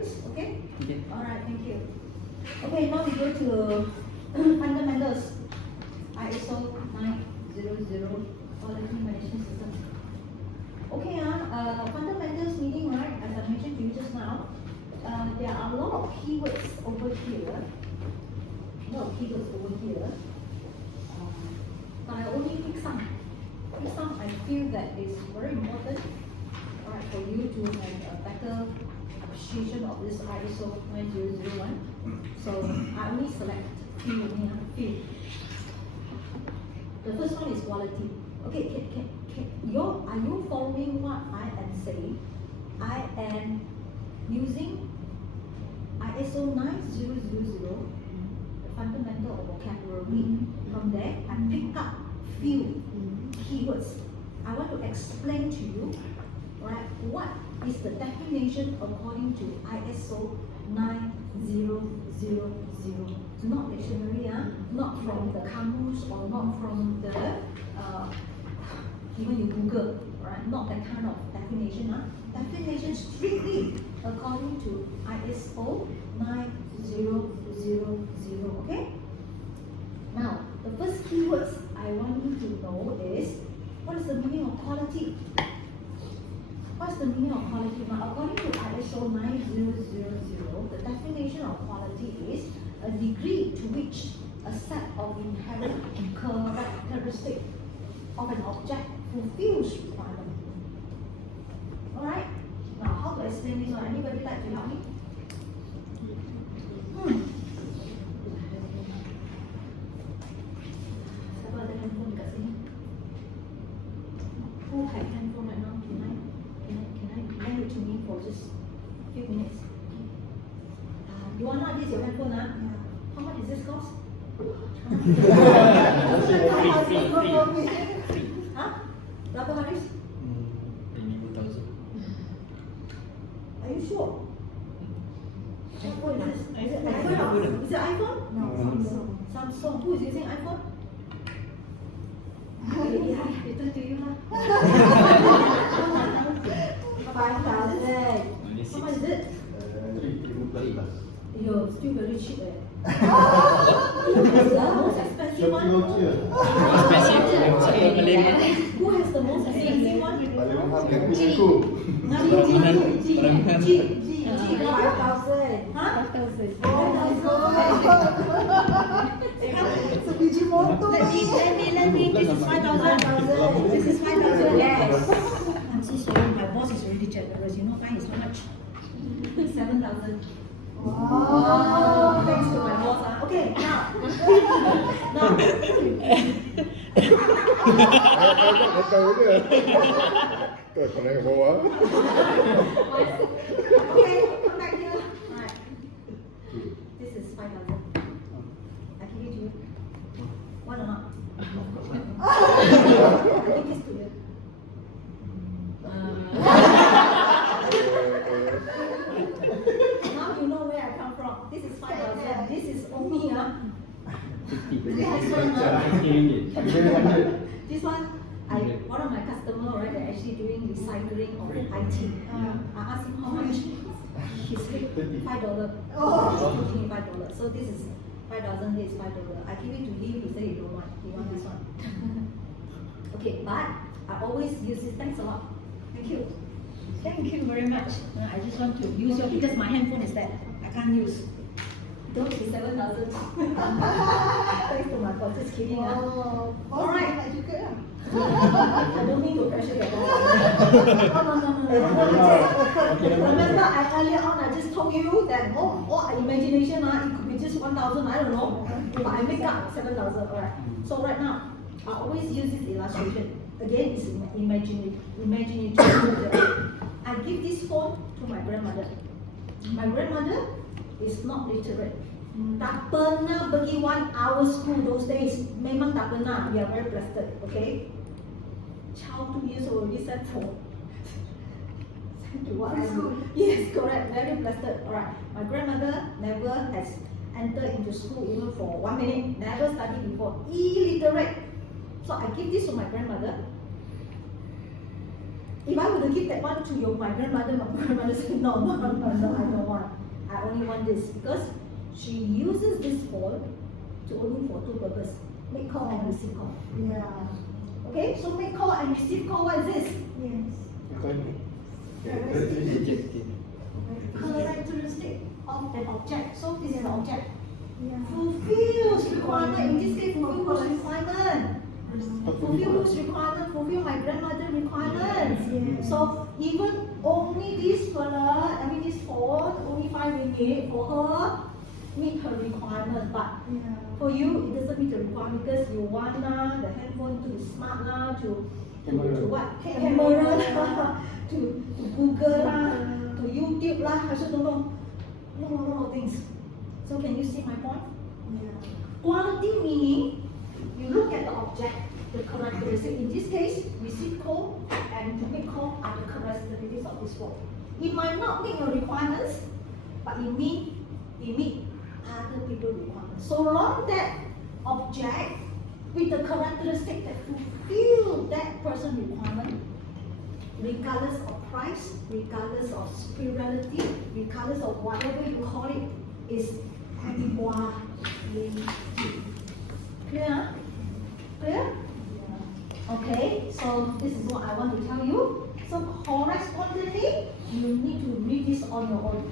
worries. Okay? Okay. Alright, thank you. Okay, now we go to fundamentals. ISO 900 quality management system. Okay, fundamentals meaning, right, as I mentioned to you just now, there are a lot of keywords over here. But I only pick some. I feel that is very important, right, for you to have a better appreciation of this ISO 9001. So I only select few. The first one is quality. Okay, are you following what I am saying? I am using ISO 9000, the fundamental of vocabulary. From there, I pick up few keywords. I want to explain to you, right, what is the definition according to ISO 9000. Not dictionary, not from the Kamus or not from the even you Google, right? Not that kind of definition. Definition strictly according to ISO 9000. Okay. Now, the first keywords I want you to know is, what is the meaning of quality? What's the meaning of quality? Now, according to ISO 9000, the definition of quality is a degree to which a set of inherent characteristics of an object fulfills requirement. Alright? Now, how to explain this one? Anybody like to help me? Who have handphone right now? Can I lend it to me for just a few minutes? You want to use your handphone now? Yeah. How much does this cost? Huh? Berapa Haris? Maybe 2,000. Are you sure? What is this? Is it iPhone? Is it iPhone? No, Samsung. Samsung. Who is using iPhone? Yeah, return to you lah. 5,000. How much is it? 3,000 plus. You're still very cheap What's the most expensive one? Who has the most expensive one? Paling mahal yang punya aku. G. 5,000. Huh? 5,000. Sebiji motor. Let me. This is 5,000. This is 5,000. Yes. I'm so sorry. My boss is really generous. You know, mine is how much? 7,000. Wow. Thanks to my boss. Okay, now. Okay, come back here. Alright. This is 5,000. I give it to you. Want or not? I give this to you. Now you know where I come from. This is 5,000. This is only this one, one of my customers, right, they're actually doing recycling of IT. I asked him how much. He said $5. $5. So this is 5,000. This is $5. I give it to him. He said he don't want. He wants this one. Okay, but I always use this. Thanks a lot. Thank you. Thank you very much. I just want to use your, because my handphone is dead. I can't use. Don't be 7,000. Thanks to my boss. Just kidding. Alright. I don't need to pressure your boss. No. Remember, earlier on I just told you that all imagination, it could be just 1,000. I don't know. But I make up 7,000. Alright. So right now, I always use this illustration. Again, it's imaginary. I give this phone to my grandmother. My grandmother is not literate. Tak pernah pergi 1 hour school those days. Memang tak pernah. We are very blessed. Okay? Child 2 years old already sent for. Sent to what? School. Yes, correct. Very blessed. Alright. My grandmother never has entered into school even for 1 minute. Never studied before. Illiterate. So I give this to my grandmother. If I were to give that one to my grandmother said, no, I don't want. I only want this because she uses this phone to only for two purposes: make call and receive call. Yeah. Okay, so make call and receive call. What is this? Yes. Characteristic of an object. So this is an object. Yeah. Fulfills requirement. In this case, fulfill whose requirement? Fulfill whose requirement? Fulfill my grandmother's requirements. Yes. So even only this fella, this phone, only 5 ringgit for her, meet her requirement. But Yeah. for you, it doesn't meet the requirement because you want the handphone to be smart to what? Camera to Google to YouTube I also don't know. No things. So can you see my point? Yeah. Quality meaning you look at the object, the characteristic. In this case, receive call and to make call are the characteristics of this phone. It might not meet your requirements, but it meet other people's requirements. So long that object with the characteristic that fulfill that person's requirement, regardless of price, regardless of superiority, regardless of whatever you call it, is quality. Clear? Clear? Okay, so this is what I want to tell you. So correspondingly, you need to read this on your own.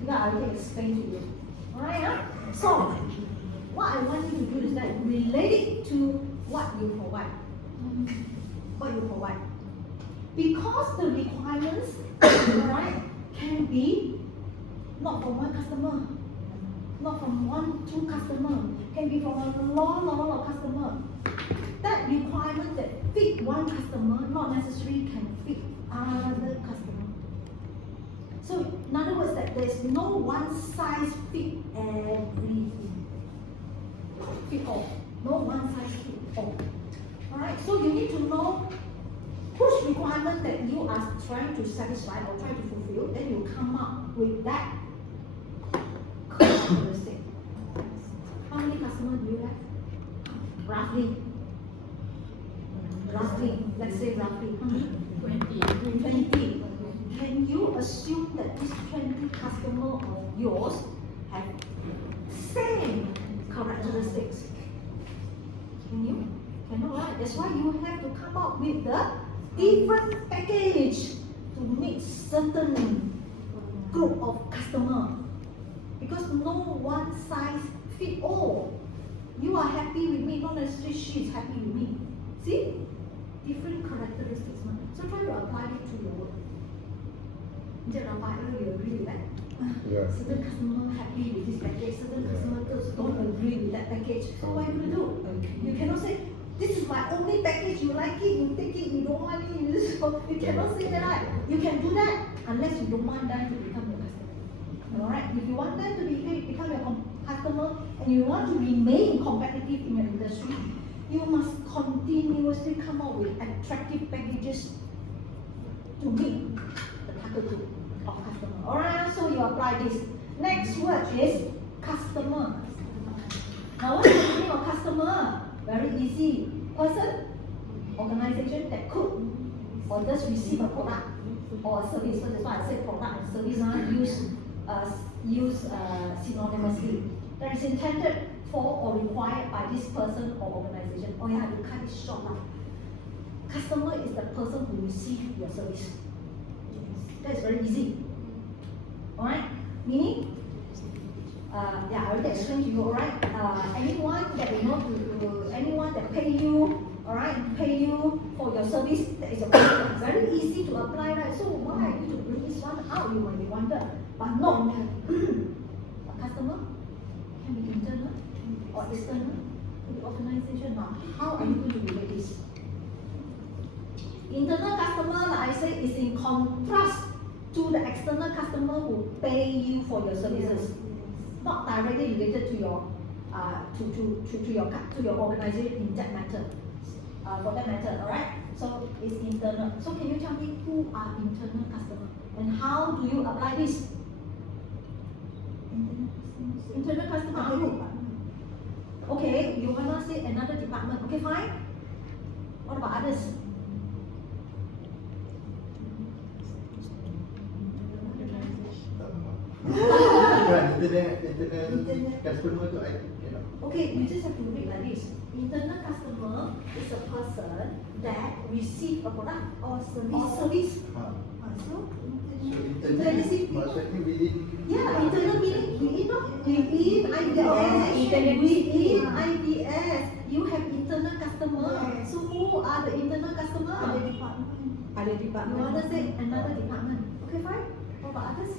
Because I will explain to you. Alright? So, what I want you to do is that relate it to what you provide. What you provide. Because the requirements, alright, can be not from one customer, not from two customers, can be from a lot of customers. That requirement that fit one customer not necessarily can fit other customer. So in other words, that there's no one size fit everything. Fit all. No one size fit all. Alright, so you need to know which requirement that you are trying to satisfy or trying to fulfill, then you come up with that characteristic. How many customers do you have? Roughly, let's say roughly. 20. Can you assume that these 20 customers of yours have same characteristics? Can you? Cannot, right? That's why you have to come up with the different package to meet certain group of customer. Because no one size fit all. You are happy with me, not necessarily she is happy with me. See? Different characteristics. So try to apply it to your work. Instead of you agree with that. Yeah. Certain customer happy with this package, certain customers don't agree with that package. So what are you going to do? You cannot say, this is my only package, you like it, you take it, you don't want it, you cannot say that, right? You can do that unless you don't want them to become your customer. Alright? If you want them to become your customer and you want to remain competitive in your industry, you must continuously come up with attractive packages to meet the target group of customer. Alright, so you apply this. Next word is customer. Now what is the meaning of customer? Very easy. Person, organization that could or does receive a product or a service. So that's why I said product and service use synonymously. That is intended for or required by this person or organization. Oh yeah, you cut it short. Customer is the person who receives your service. That's very easy. Alright? Meaning? I already explained to you, alright? Anyone that anyone that pay you, alright, pay you for your service, that is a customer. Very easy to apply, right? So why I need to bring this one out, you might be wonder. But no, a customer can be internal or external to the organization. Now, how are you going to relate this? Internal customer, like I say, is in contrast to the external customer who pay you for your services. Not directly related to your to your organization in that matter. For that matter, alright? So it's internal. So can you tell me who are internal customers and how do you apply this? Internal customer are who? Okay, you wanna say another department. Okay, fine. What about others? Internal customer tu I cannot. Okay, we just have to read like this. Internal customer is a person that receive a product or service. Ha. So, So internal internal maksudnya within. yeah, internal meaning within IBS, you have internal customer. Yes. So who are the internal customer? Ada department. Other department. You want to say another department? Okay, fine. What about others?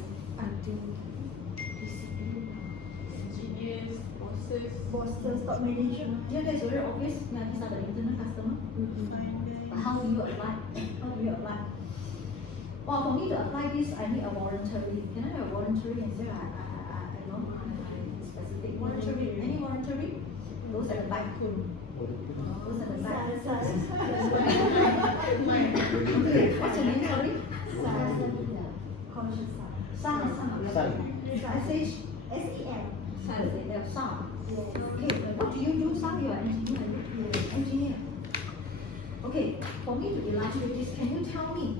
Engineers, bosses, Bosses, top manager. Yeah, that's very obvious. Yeah, these are the internal customer. But how do you apply? How do you apply? Well, for me to apply this, I need a voluntary. Can I have a voluntary instead? I know I specific voluntary. Any voluntary? Those at the back. Those at the back. Okay, what's your name? Sorry. Sun. S-E-L. Sun. Okay, what do you do? Sun, you are engineer. Okay, for me to illustrate this, can you tell me?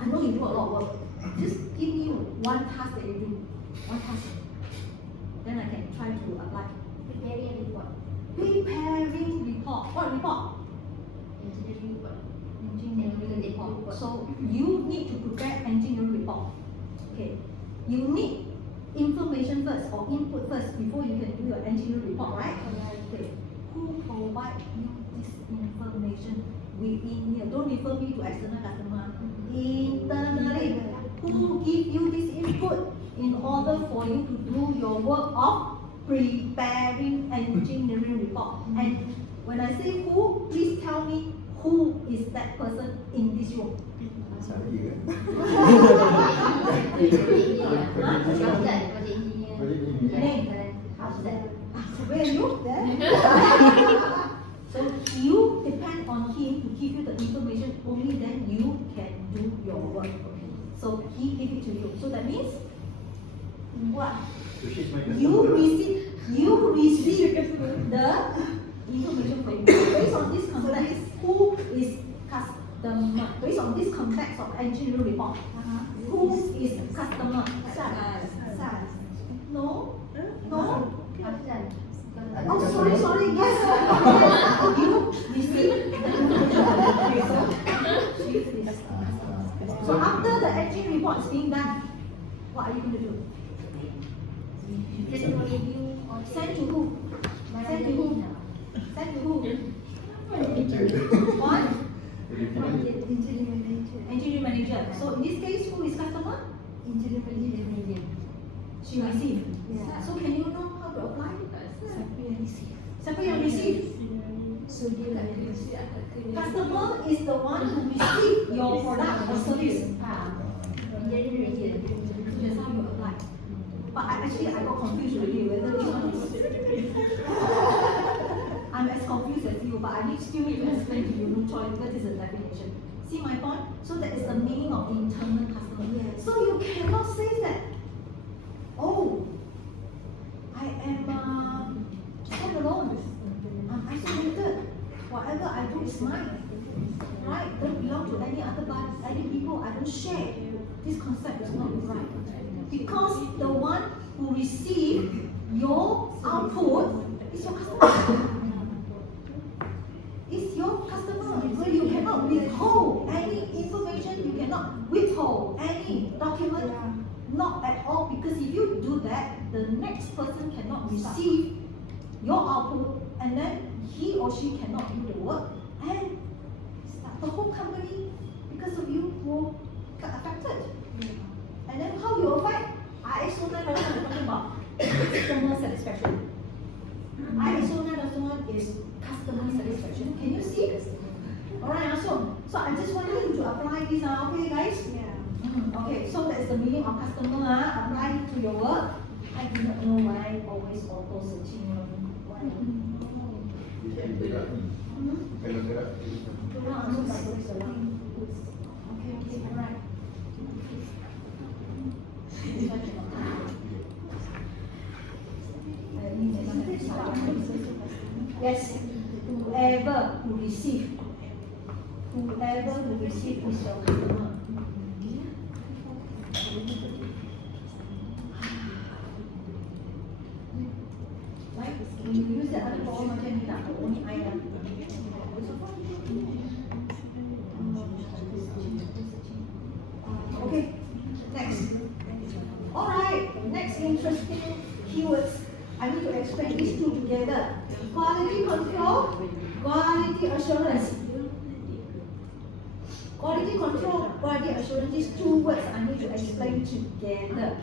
I know you do a lot of work. Just give me one task that you do. One task. Then I can try to apply. Preparing report. What report? Engineering report. So you need to prepare engineering report. Okay. You need information first or input first before you can do your engineering report, right? Okay. Who provide you this information within here? Don't refer me to external customer. Internally, who give you this input in order for you to do your work of preparing engineering report? And when I say who, please tell me who is that person in this room. Saya. Name. Where are you? There. So you depend on him to give you the information. Only then you can do your work. So he give it to you. So that means what? So she's my customer. You receive the information from you. Based on this context, who is customer? Based on this context of engineering report, who is customer? No? No? Oh, sorry, yes. You receive the information. So after the engineering report is being done, what are you going to do? Send to who? Send to who? Send to who? What? Engineering manager. So in this case, who is customer? Engineering manager. She received. So can you know how to apply? Siapa yang receive? Customer is the one who receive your product or service. That's how you apply. But actually I got confused already whether this one is. I'm as confused as you, but I still need to explain to you, no choice, because this is a definition. See my point? So that is the meaning of internal customer. So you cannot say that, oh, I am stand alone. I'm isolated. Whatever I do is mine. Right? Don't belong to any other people. I don't share. This concept is not right. Because the one who receive your output is your customer. It's your customer. So you cannot withhold any information. You cannot withhold any document. Not at all. Because if you do that, the next person cannot receive your output, and then he or she cannot do the work, and the whole company, because of you, will get affected. And then how you affect? ISO 9001 is talking about customer satisfaction. ISO 9001 is customer satisfaction. Can you see this? Alright, so I just want you to apply this. Okay, guys? Okay, so that's the meaning of customer. Apply it to your work. I do not know why always auto searching. Kalau gerak. Okay, alright. Yes, whoever who receive is your customer. Oh, macam ni lah. Oh, ni I lah. Okay, next. Alright, next interesting keywords. I need to explain these two together. Quality control, quality assurance. Quality control, quality assurance, these two words I need to explain together.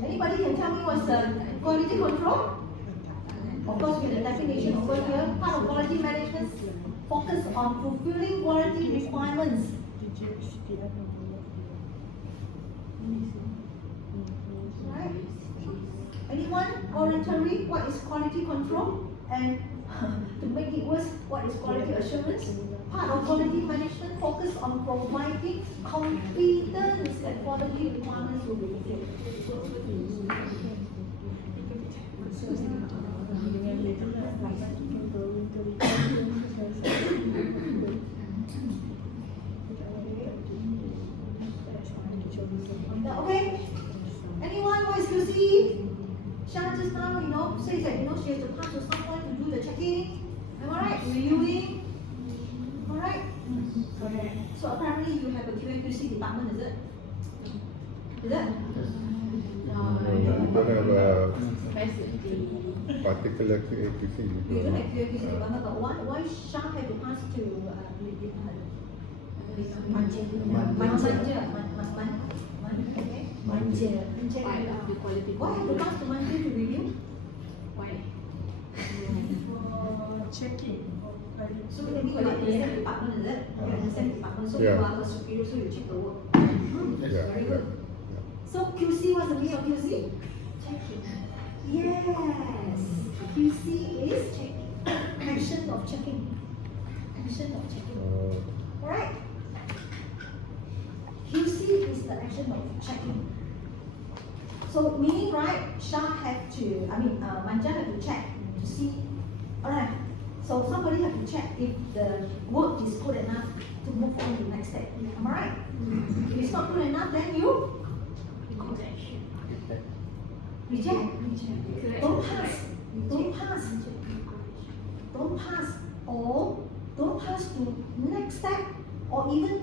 Anybody can tell me what's the quality control? Of course, we have the definition over here. Part of quality management focus on fulfilling quality requirements. Right? Anyone voluntary? What is quality control? And to make it worse, what is quality assurance? Part of quality management focus on providing confidence that quality requirements will be fulfilled. Okay? Anyone who is QC? Shan just now, says that, she has to pass to someone to do the checking. Am I right? Reviewing. Alright? Okay. So apparently you have a QA/QC department, is it? Is it? We don't have a particular QA/QC. You don't have QA/QC department, but why Shah had to pass to Manja. Why have to pass to Manja to review? Why? Checking. So maybe you are in the same department, is it? You're in the same department, so you Yeah. are a superior, so you check the work. Yeah, Very yeah. good. So QC, what's the meaning of QC? Checking. Yes. QC is checking. Action of checking. Action of checking. Alright. QC is the action of checking. So meaning, right, Manja have to check to see. Alright. So somebody have to check if the work is good enough to move on to the next step. Am I right? If it's not good enough, then you reject. Don't pass. Don't pass. Don't pass. Or don't pass to next step or even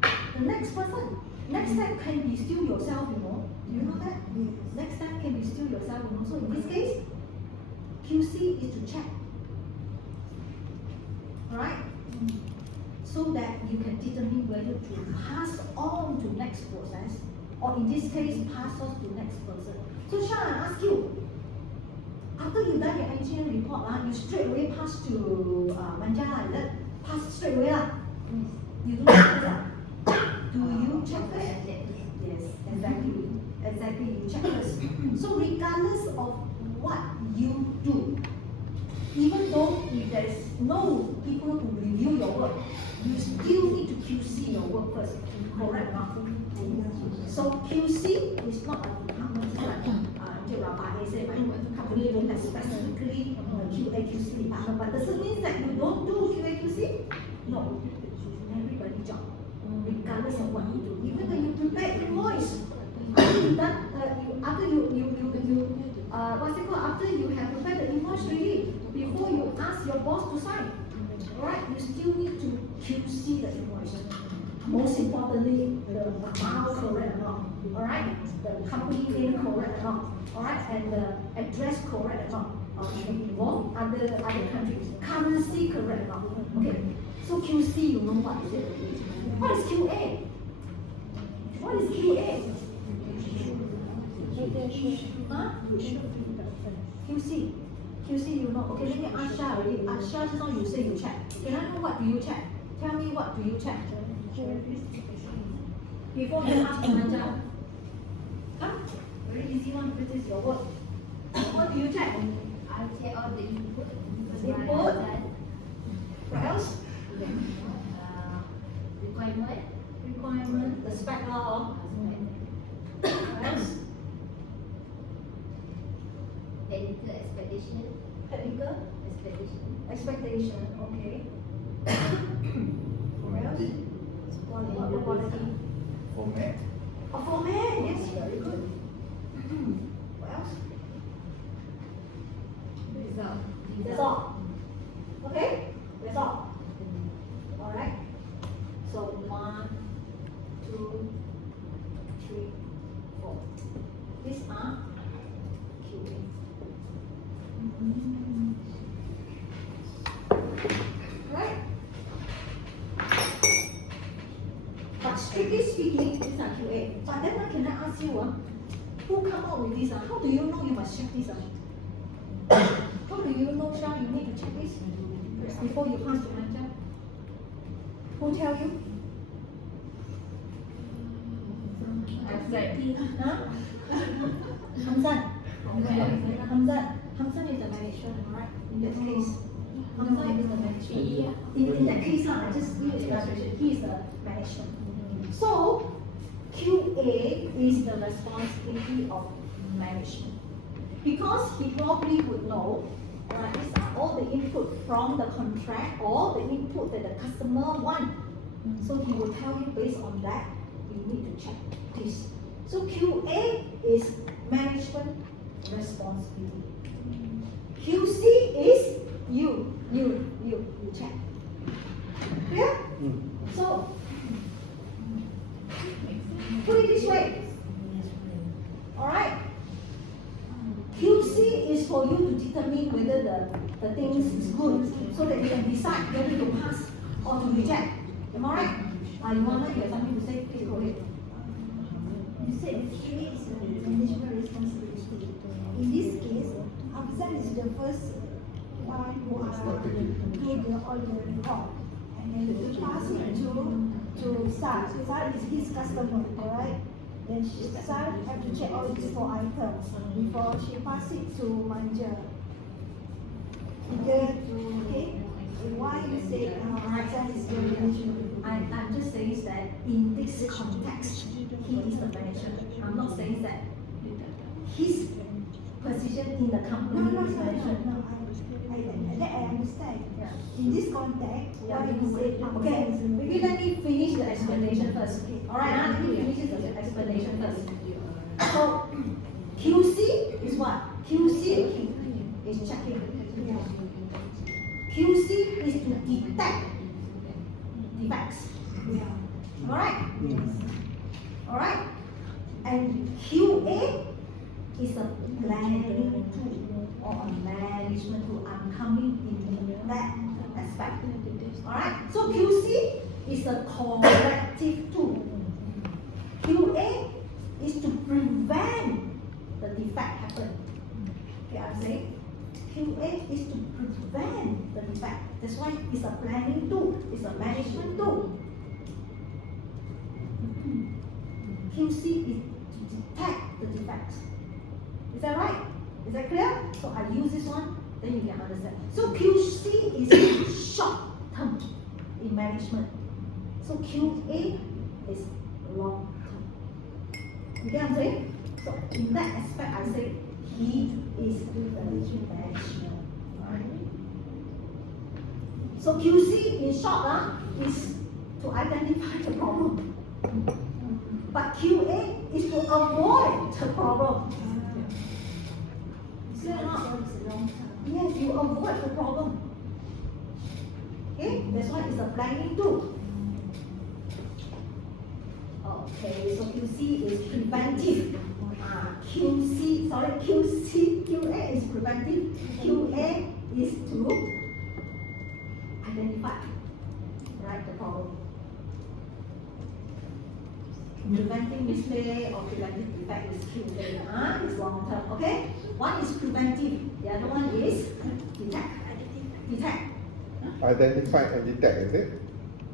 the next person. Next step can be still yourself, Do you know that? Next step can be still yourself, So in this case, QC is to check. Alright? So that you can determine whether to pass on to next process or in this case pass on to next person. So Shah, I ask you, after you done your engineering report, you straight away pass to Manja, is it? Pass straight away You do not check Do you check first? Yes, exactly. Exactly, you check first. So regardless of what you do, even though if there is no people to review your work, you still need to QC your work first. Correct or not? So QC is not a department like Rafa said, my company don't have specifically a QA/QC department, but does it mean that you don't do QA/QC? No, everybody's job, regardless of what you do. Even when you prepare invoice, after you done, after you have prepared the invoice ready, before you ask your boss to sign, alright, you still need to QC the invoice. Most importantly, the amount correct or not, alright, the company name correct or not, alright, and the address correct or not, involved other countries, currency correct or not, okay. So QC, you know what is it? What is QA? What is QA? Huh? QC, you know. Okay, let me ask Shah already. Ask Shah, just now you say you check. Can I know what do you check? Tell me what do you check? Before you ask Manja. Very easy one, this is your work. What do you check? I check all the input. Input. What else? Requirement, the spec law. What else? Technical expectation. Technical expectation, okay. What else? What quality? Format. A format, yes, very good. What else? Result. 3, 4. These are QA. Right? But strictly speaking, these are QA. But then can I ask you, who come up with this? How do you know you must check this? How do you know, Shah, you need to check this before you pass to manager? Who tell you? Huh? Hamzan is the manager, right? In that case. Hamzan is the manager. In that case, I just give it illustration. He is the manager. So, QA is the responsibility of management. Because he probably would know, these are all the input from the contract, all the input that the customer wants. So he will tell you based on that, you need to check this. So QA is management responsibility. QC is you check. Clear? So put it this way. Alright? QC is for you to determine whether the things is good so that you can decide whether to pass or to reject. Am I right? Ivana, you have something to say? Please go ahead. You said QA is the management responsibility. In this case, Afzal is the first one who are do all the report. And then you pass it to Sal. Sal is his customer, alright? Then Sal have to check all these 4 items before she pass it to manager. Okay? Why you say Afzal is the management? I'm just saying that in this context, he is the manager. I'm not saying that his position in the company is management. No. I understand. Yeah. In this context, why you say Okay, maybe let me finish the explanation first. Alright, let me finish the explanation first. So, QC is what? QC is checking. QC is to detect defects. Alright? Alright? And QA is a planning tool or a management tool. I'm coming in that aspect. Alright? So QC is a corrective tool. QA is to prevent the defect happen. Okay, I'm saying QA is to prevent the defect. That's why it's a planning tool, it's a management tool. QC is to detect the defects. Is that right? Is that clear? So I use this one, then you can understand. So QC is short term in management. So QA is long term. You get what I'm saying? So in that aspect, I say he is the management. Alright? So QC in short is to identify the problem. But QA is to avoid the problem. Clear or not? Yes, you avoid the problem. Okay, that's why it's a planning tool. Okay, so QC is preventive. QA is preventive. QA is to identify, right, the problem. Preventing mistake or preventive defect is QA. It's long term. Okay? One is preventive. The other one is detect. Identify and detect, is it?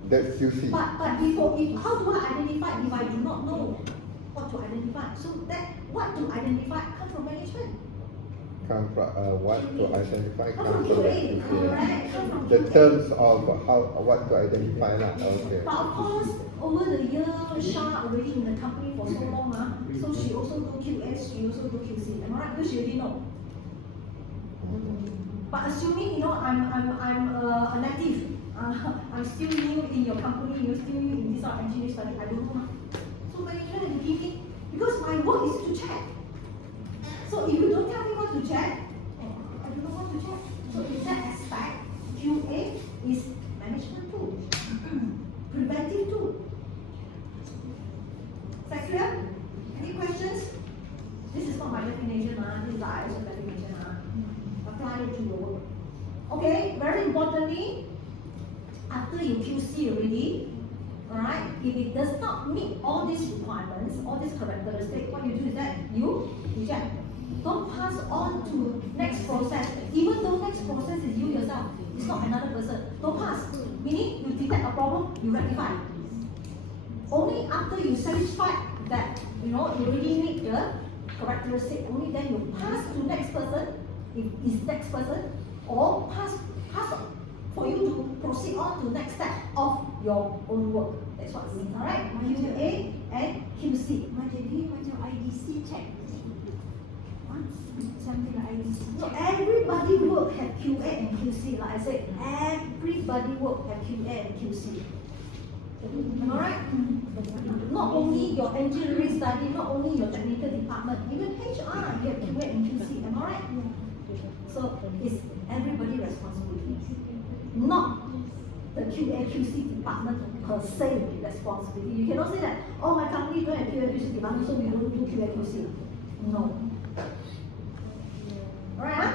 That's QC. But before, how do I identify if I do not know what to identify? So that what to identify comes from management. Come from what to identify Come comes from from QA. QC. Correct. Come from The QA. terms of what to identify lah. Okay. But of course, over the year, Shah already in the company for so long, so she also do QS, she also do QC. Am I right? Because she already know. But assuming I'm a native, I'm still new in your company, you're still new in this engineering study, I don't know. So management has to give me, because my work is to check. So if you don't tell me what to check, I don't know what to check. So in that aspect, QA is management tool, preventive tool. Is that clear? not my definition, this is the ISO definition. Apply it to your work. Okay, very importantly, after you QC already, alright, if it does not meet all these requirements, all these characteristics, what you do is that you reject. Don't pass on to next process, even though next process is you yourself, it's not another person. Don't pass. Meaning you detect a problem, you rectify. Only after you satisfy that you already meet the characteristic, only then you pass to next person, if it's next person, or pass on for you to proceed on to next step of your own work. That's what it means, alright? QA and QC. Jadi macam IDC check. Something like IDC So check. everybody work have QA and QC. Like I said, everybody work have QA and QC. Am I right? Not only your engineering study, not only your technical department, even HR, you have QA and QC. Am I right? So it's everybody's responsibility, not the QA QC department per se responsibility. You cannot say that, oh, my company don't have QA QC department, so we don't do QA QC. No. Alright, huh?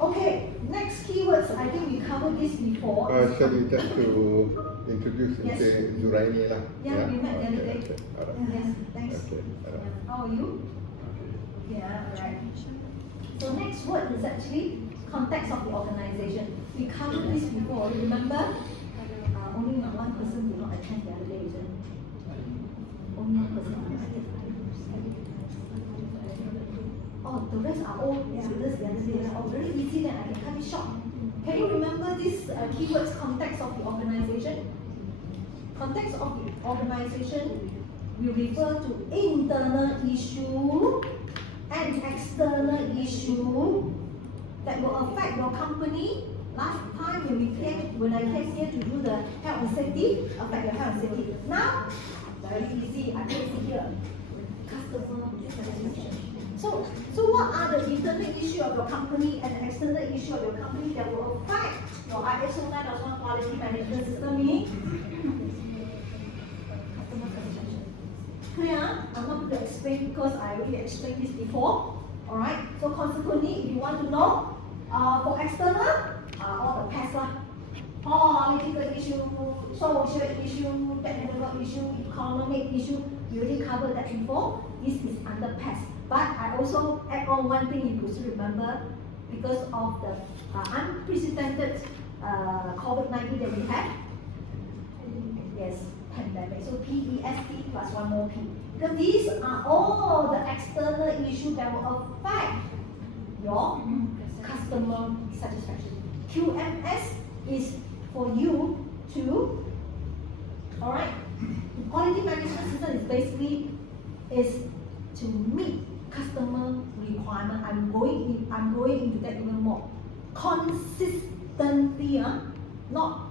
Okay, next keywords, I think we covered this before. Sorry, just to introduce Yes. Zuraini lah. Yeah, we met the other day. Okay, alright. Yes, thanks. Okay, alright. How are you? Yeah, alright. So next word is actually context of the organization. We covered this before, remember? Only one person did not attend the other day, isn't it? Only one person attended. Oh, the rest are all students the other day. Oh, very easy then, I can cut it short. Can you remember this keywords, context of the organization? Context of the organization will refer to internal issue and external issue that will affect your company. Last time when I came here to do the health and safety, affect your health and safety. Now, very easy, I place it here. Customer satisfaction. So what are the internal issue of your company and the external issue of your company that will affect your ISO 9001 quality management system? Meaning customer satisfaction. Clear? I'm not going to explain because I already explained this before. Alright? So consequently, if you want to know, for external, all the pests, political issue, social issue, technical issue, economic issue, you already covered that before. This is under pests. But I also add on one thing you could remember, because of the unprecedented COVID-19 that we had. Yes, pandemic. So PEST plus one more P. Because these are all the external issues that will affect your customer satisfaction. QMS is for you to, alright, quality management system is basically to meet customer requirement. I'm going into that even more. Consistently, not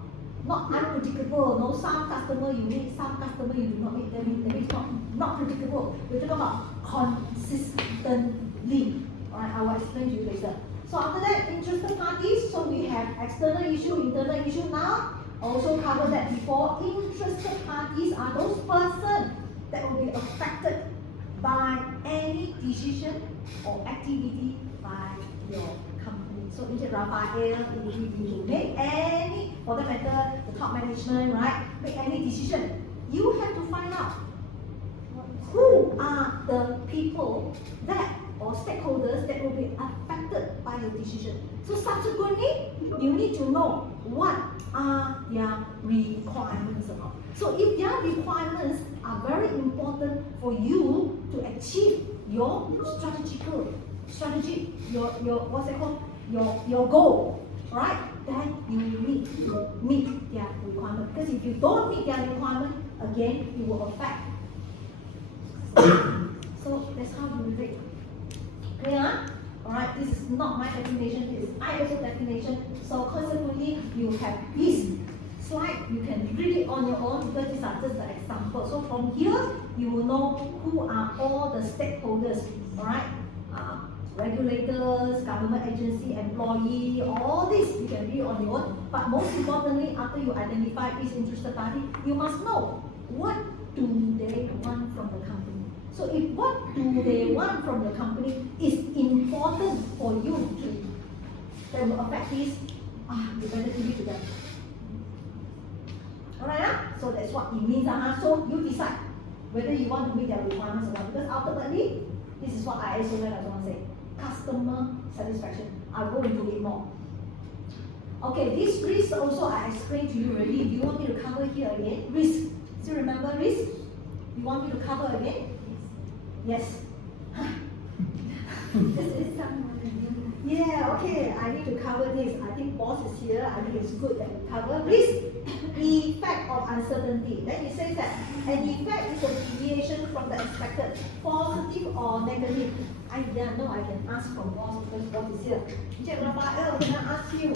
unpredictable. No, some customer you meet, some customer you do not meet. That means not predictable. We're talking about consistently. Alright, I will explain to you later. So after that, interested parties. So we have external issue, internal issue. Now, also covered that before. Interested parties are those persons that will be affected by any decision or activity by your company. So in Rafael, if you make any, for that matter, the top management, right, make any decision, you have to find out who are the people that or stakeholders that will be affected by your decision. So subsequently, you need to know what are their requirements about. So if their requirements are very important for you to achieve your strategy, your what's it called? Your goal, right? Then you need to meet their requirement. Because if you don't meet their requirement, again, it will affect. So that's how you rate. Clear? Alright, this is not my definition, this is ISO definition. So consequently, you have this slide, you can read it on your own because these are just the examples. So from here, you will know who are all the stakeholders, alright? Regulators, government agency, employee, all this you can read on your own. But most importantly, after you identify each interested party, you must know what do they want from the company. So if what do they want from the company is important for you to, that will affect this, you better give it to them. Alright, so that's what it means. So you decide whether you want to meet their requirements or not. Because ultimately, this is what ISO 9001 say. Customer satisfaction. I'll go into it more. Okay, this risk also I explained to you already. Do you want me to cover here again? Risk. Still remember risk? You want me to cover again? Yes. This is someone. Yeah, okay, I need to cover this. I think boss is here. I think it's good that we cover risk. Effect of uncertainty. Then it says that an effect is a deviation from the expected, positive or negative. I know I can ask from boss because boss is here. Encik Rafael, can I ask you,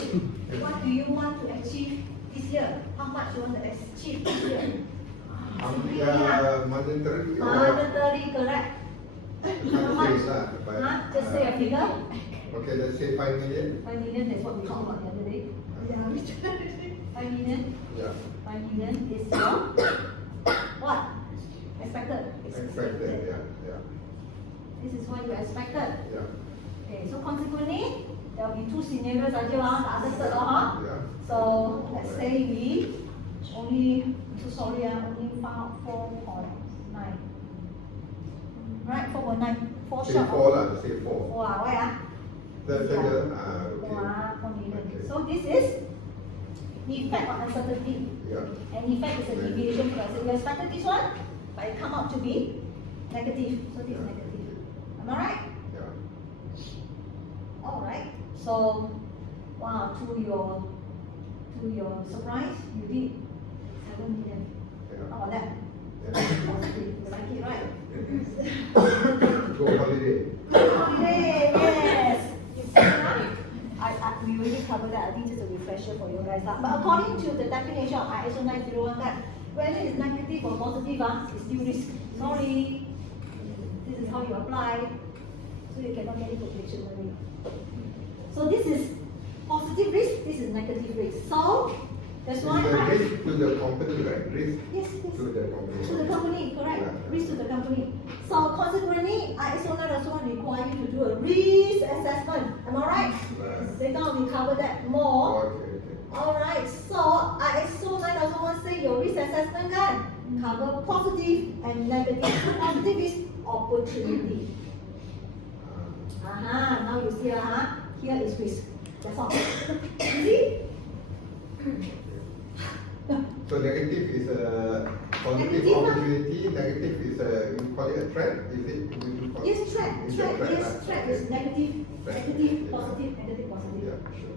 what do you want to achieve this year? How much you want to achieve this year? Monetary or Monetary, correct. How much? Just say a figure. okay, let's say 5 million. 5 million, that's what we talked about the other day. Yeah. 5 million. Yeah. 5 million is your what? Expected. Expected, yeah. This is what you expected. Yeah. Okay, so consequently, there will be two scenarios aja lah, tak ada third lah. Yeah. So let's say we only, so sorry, only found 4.9. Right, 4.9. 4 Say short 4 of. lah, say 4. Why The, Okay. okay. 4 million. Okay. So this is effect of uncertainty. Yeah. And effect is a deviation from so you expected this one, but it come out to be negative. So this is Yeah. negative. Am I right? Yeah. Alright. So wow, to your surprise, you did 7 million. Yeah. How about that? Yeah. Positive. You like it, right? Go holiday. Holiday, yes. We already covered that. I think just a refresher for you guys. But according to the definition of ISO 9001, whether it's negative or positive, it's still risk. Sorry. This is how you apply. So you cannot get it to dictionary. So this is positive risk, this is negative risk. So that's why It's a risk to the company, right? Risk yes, to the company. to the company, correct? Yeah. Risk to the company. So consequently, ISO 9001 require you to do a risk assessment. Am I right? Right. Later on we cover that more. Okay. Alright, so ISO 9001 say your risk assessment kan cover positive and negative. Positive is opportunity. Now you see here is risk. That's all. See? So negative is a positive Negative, opportunity, negative is a, you call it a threat, is it? You call Yes, it- threat. It's a Threat, yes, right? threat Okay. is negative, Threat. negative, Yeah. positive, negative, positive. Yeah, sure.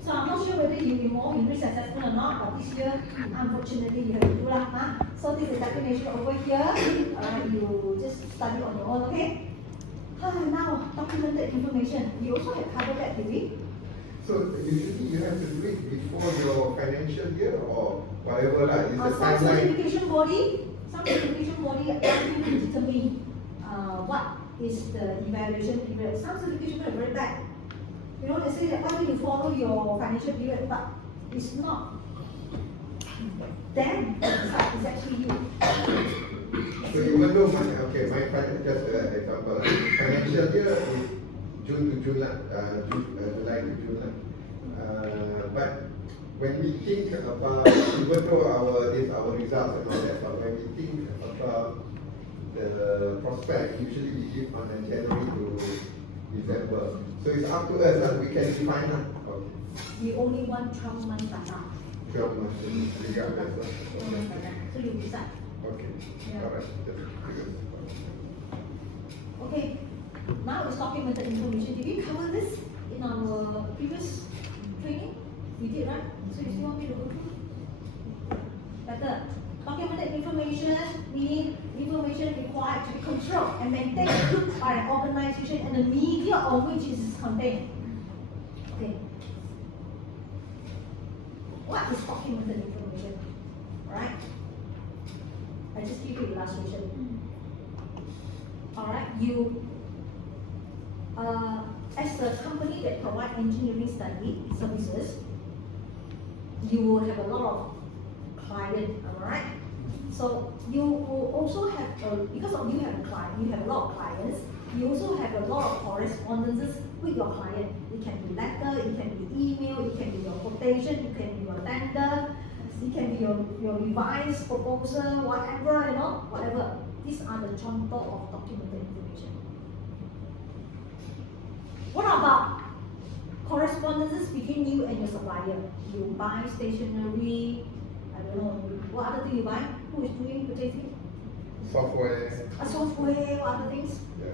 So I'm not sure whether you involved in risk assessment or not, but this year, unfortunately, you have to do lah. So this is definition over here. You just study on your own, okay? Now, documented information. You also have covered that, did we? So usually you have to do it before your financial year or whatever lah, it's a Some timeline. certification body ask you to determine what is the evaluation period. Some certification body are very bad. You know, they say that why don't you follow your financial period, but it's not them that decide, it's actually you. So even though my financial, just example, financial year is June to July, July to June. But when we think about, even though our results and all that, but when we think about the prospect, usually we give on January to December. So it's up to us that we can define that. Okay. We only want 12 months data. 12 months, regardless. 12 months data. So you decide. Okay. Yeah. Alright. Okay, now it's documented information. Did we cover this in our previous training? We did, right? So you still want me to go through? Better. Documented information meaning information required to be controlled and maintained by an organization and the media on which it is contained. Okay. What is documented information? Alright? I just give you illustration. Alright, you, as a company that provide engineering study services, you will have a lot of clients, alright? So you will also have, because of you have a client, you have a lot of clients, you also have a lot of correspondences with your client. It can be letter, it can be email, it can be your quotation, it can be your tender, it can be your revised proposal, whatever, you know, whatever. These are the contour of documented information. What about correspondences between you and your supplier? You buy stationery, I don't know, what other thing you buy? Who is doing purchasing? Software. A software, what other things? Yeah.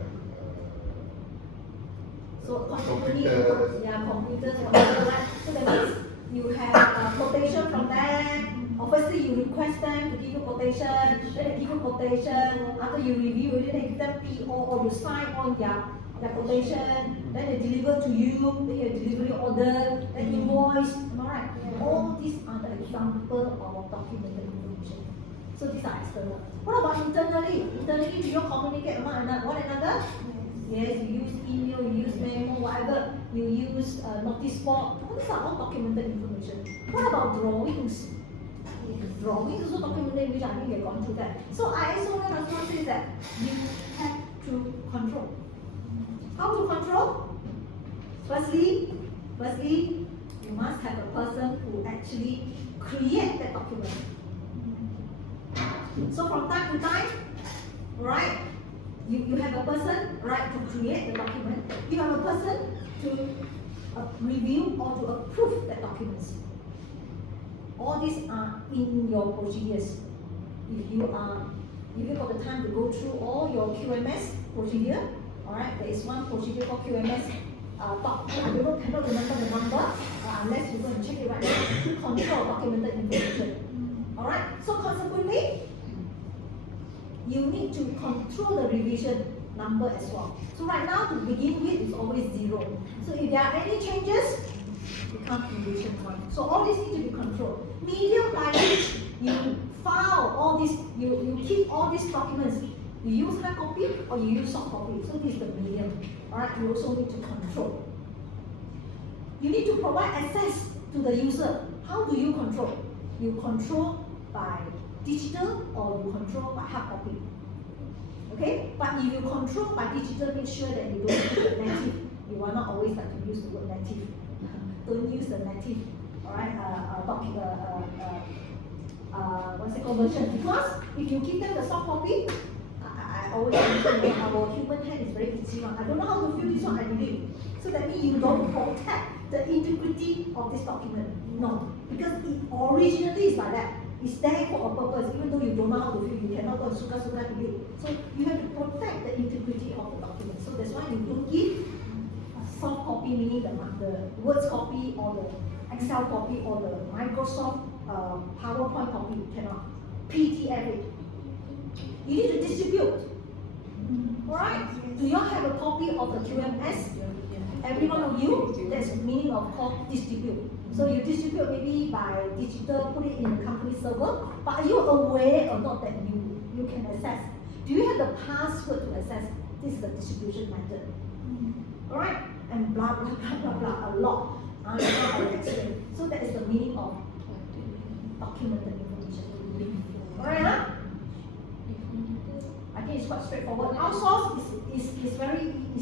So Computers. yeah, computers, whatever, right? So that means you have a quotation from them. Obviously, you request them to give you quotation. Then they give you quotation. After you review it, then they give them PO or you sign on their quotation. Then they deliver to you. Then you delivery order. Then invoice. Am I right? All these are the example of documented information. So these are external. What about internally? Internally, do you communicate among one another? Yes, you use email, you use memo, whatever. You use notice board. All these are all documented information. What about drawings? Drawings also documented information. I think we have gone through that. So ISO 9001 says that you have to control. How to control? Firstly, you must have a person who actually create that document. So from time to time, right? You have a person, right, to create the document. You have a person to review or to approve the documents. All these are in your procedures. If you got the time to go through all your QMS procedure, all right, there is one procedure called QMS. I cannot remember the number unless you go and check it right now. To control documented information. All right. So consequently, you need to control the revision number as well. So right now, to begin with, it's always 0. So if there are any changes, it becomes revision 1. So all these need to be controlled. Medium language, you file all this, you keep all these documents. You use hard copy or you use soft copy. So this is the medium. Alright, you also need to control. You need to provide access to the user. How do you control? You control by digital or you control by hard copy. Okay? But if you control by digital, make sure that you don't use the native. You are not always like to use the word native. Don't use the native, alright, what's it called, version. Because if you give them the soft copy, I always mention that our human hand is very easy one. I don't know how to fill this one, I delete. So that means you don't protect the integrity of this document. No. Because it originally is like that. It's there for a purpose, even though you don't know how to fill, you cannot go and suka delete. So you have to protect the integrity of the document. So that's why you don't give a soft copy, meaning the Words copy or the Excel copy or the Microsoft PowerPoint copy. You cannot. PDF it. You need to distribute. Alright? Do you all have a copy of the QMS? Every one of you, that's the meaning of called distribute. So you distribute maybe by digital, put it in the company server, but are you aware or not that you can access? Do you have the password to access? This is the distribution method. Alright? And blah blah blah blah blah, a lot. I will explain. So that is the meaning of documented information. Alright, huh? I think it's quite straightforward. Outsource is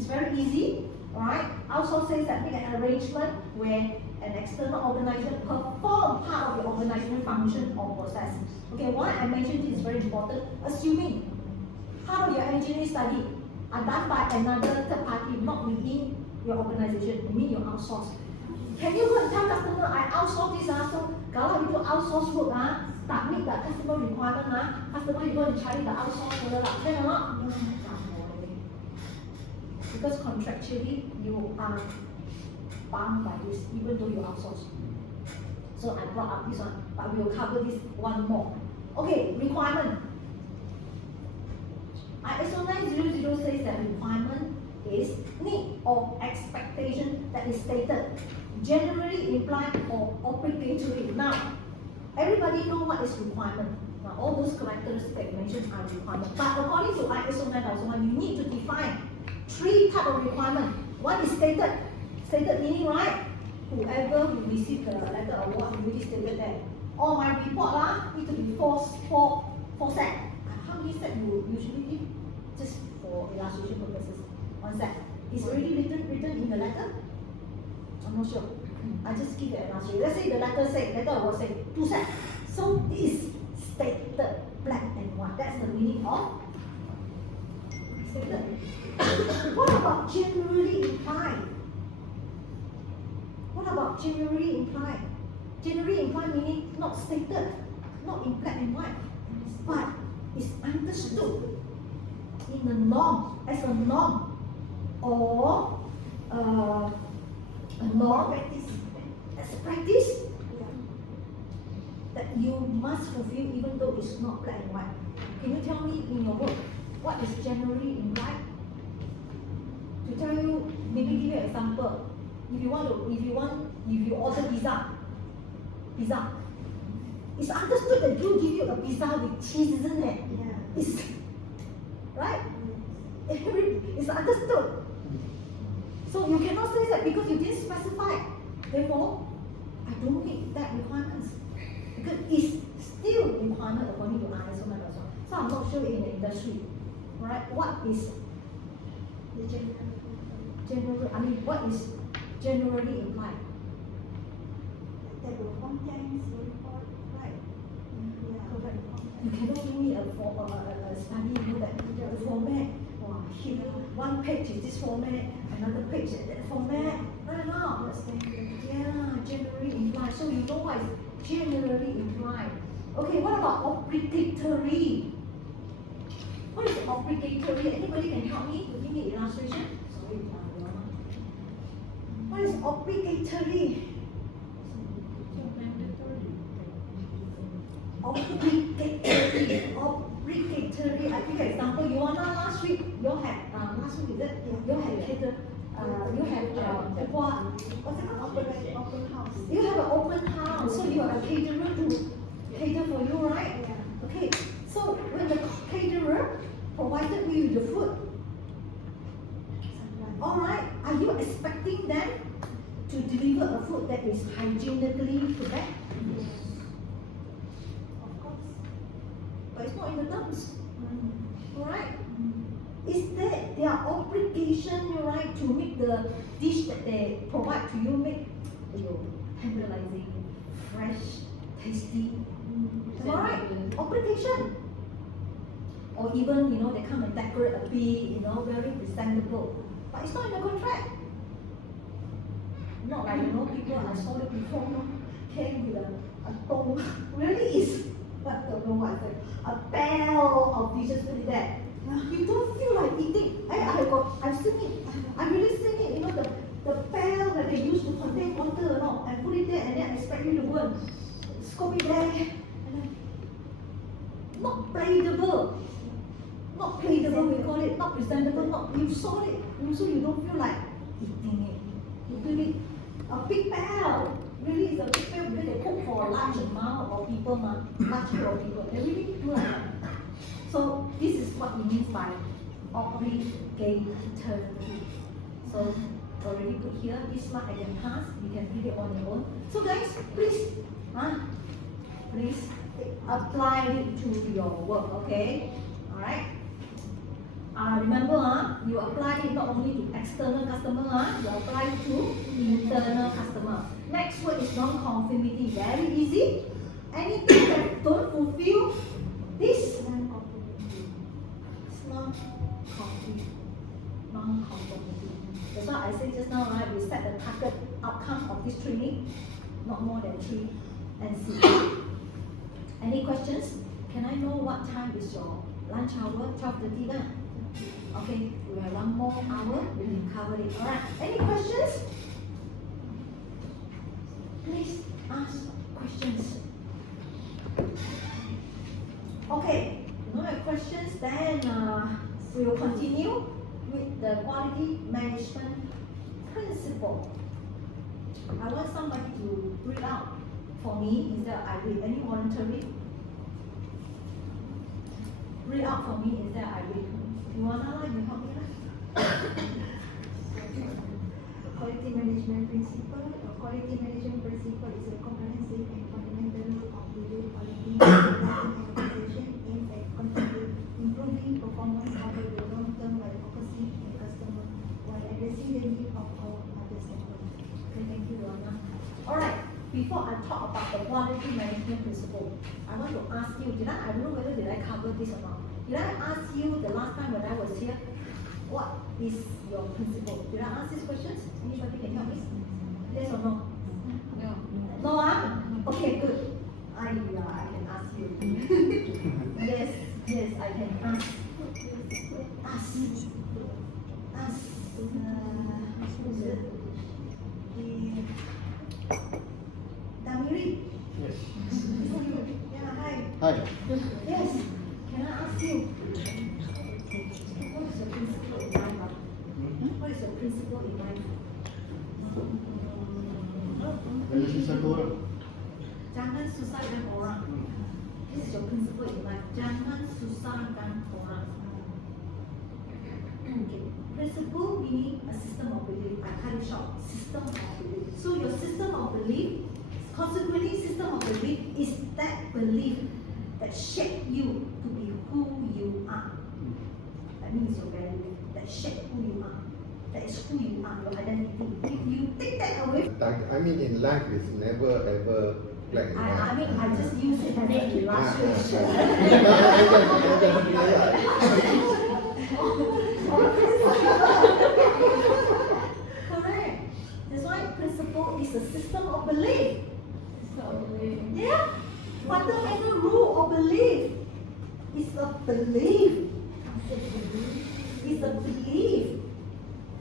very easy. Alright? Outsource says that make an arrangement where an external organization perform part of the organizational function or process. Okay, why I mentioned this is very important. Assuming part of your engineering study are done by another third party, not within your organization, you mean you outsource. Can you go and tell customer, I outsource this, so kalau itu outsource work, tak meet the customer requirement, customer you go and cari the outsource work, can or not? Because contractually you are bound by this, even though you outsource. So I brought up this one, but we will cover this one more. Okay, requirement. ISO 9000 says that requirement is need or expectation that is stated, generally implied or obligatory. Now, everybody know what is requirement. Now, all those characteristics that you mentioned are requirement. But according to ISO 9001, you need to define 3 types of requirement. One is stated meaning, right? Whoever will receive the letter award, you really stated that. Or my report need to be 4 4 set. How many set you usually give? Just for illustration purposes. 1 set. Is already written in the letter? I'm not sure. I just give an illustration. Let's say the letter will say 2 sets. So this stated black and white. That's the meaning of stated. What about generally implied? What about generally implied? Generally implied meaning not stated, not in black and white, but is understood in the norm, as a norm, or a norm as a practice that you must fulfill even though it's not black and white. Can you tell me in your work what is generally implied? To tell you, maybe give you an example. If you order pizza, it's understood that you give you a pizza with cheese, isn't it? Yeah. It's right. It's understood. So you cannot say that because you didn't specify. Therefore, I don't meet that requirements because it's still requirement according to ISO 9001. So I'm not sure in the industry, right? What is The general, general? I mean, what is generally implied? that will contents the report, right? Yeah, correct. You cannot give me a study, you know, that the format. Wow, here, one page is this format, another page is that format. No. Yeah, generally implied. So you know what is generally implied. Okay, what about obligatory? What is obligatory? Anybody can help me to give me illustration? Sorry, what is obligatory? Obligatory. I give you an example. You wanna last week you had last week is it? You had cater. You had what? What's it called? Open house. You have an open house, so you have a caterer to cater for you, right? Yeah. Okay. So when the caterer provided you with the food, all right, are you expecting them to deliver a food that is hygienically correct? Of course. But it's not in the terms, Mm. all right? Is that their obligation, right, to make the dish that they provide to you make tantalizing, fresh, tasty? Am I right? Obligation. Or even, you know, they come and decorate a bit, you know, very presentable. But it's not in the contract. Not like, you know, people I saw it before, you know, came with a tong, really is, I don't know what I said, a barrel of dishes with that. You don't feel like eating. I've seen it. I've really seen it. You know, the barrel that they use to contain water, you know, and put it there and then expect you to go and scoop it there. And then, not plateable. Not plateable, we call it. Not presentable. Not, you saw it. So you don't feel like eating it. You do it. A big barrel. Really, it's a big barrel because they cook for a large amount of people, large group of people. They really do like that. So this is what it means by obligatory. So already put here, this slide I can pass, you can read it on your own. So guys, please apply it to your work, okay? Alright? Remember, you apply it not only to external customer, you apply it to internal customer. Next word is non-conformity. Very easy. Anything that don't fulfill this non-conformity. That's why I said just now, right? We set the target outcome of this training, not more than 3 NC. Any questions? Can I know what time is your lunch hour? 12:30 lah. Okay, we have 1 more hour. We can cover it. Alright. Any questions? Please ask questions. Okay. No questions, then we will continue with the quality management principle. I want somebody to read out for me instead of I read. Any voluntary? Read out for me instead of I read. You wanna you help me? Quality management principle. Quality management principle is a comprehensive and fundamental rule of delivery quality in an organization aimed before I talk about the quality management principle, I want to ask you, I don't know whether did I cover this or not. Did I ask you the last time when I was here, what is your principle? Did I ask these questions? Anybody can help me? Yes or no? No. No, okay, good. I can ask you. Yes, I can ask. Ask. Who's it? Damiri. Yes. Yeah, hi. Hi. Yes. Can I ask you? What is your principle in life? What is your principle in life? Dari sisa korang. Jangan susahkan orang. This is your principle in life. Jangan susahkan orang. Okay. Principle meaning a system of belief. I cut it short. System of belief. So your system of belief, consequently, system of belief is that belief that shape you to be who you are. That means your value. That shape who you are. That is who you are, your identity. If you take that away, I mean, in life, it's never ever black and white. I mean, I just use it as an illustration. Correct. That's why principle is a system of belief. Yeah. Fundamental rule of belief is a belief. It's a belief.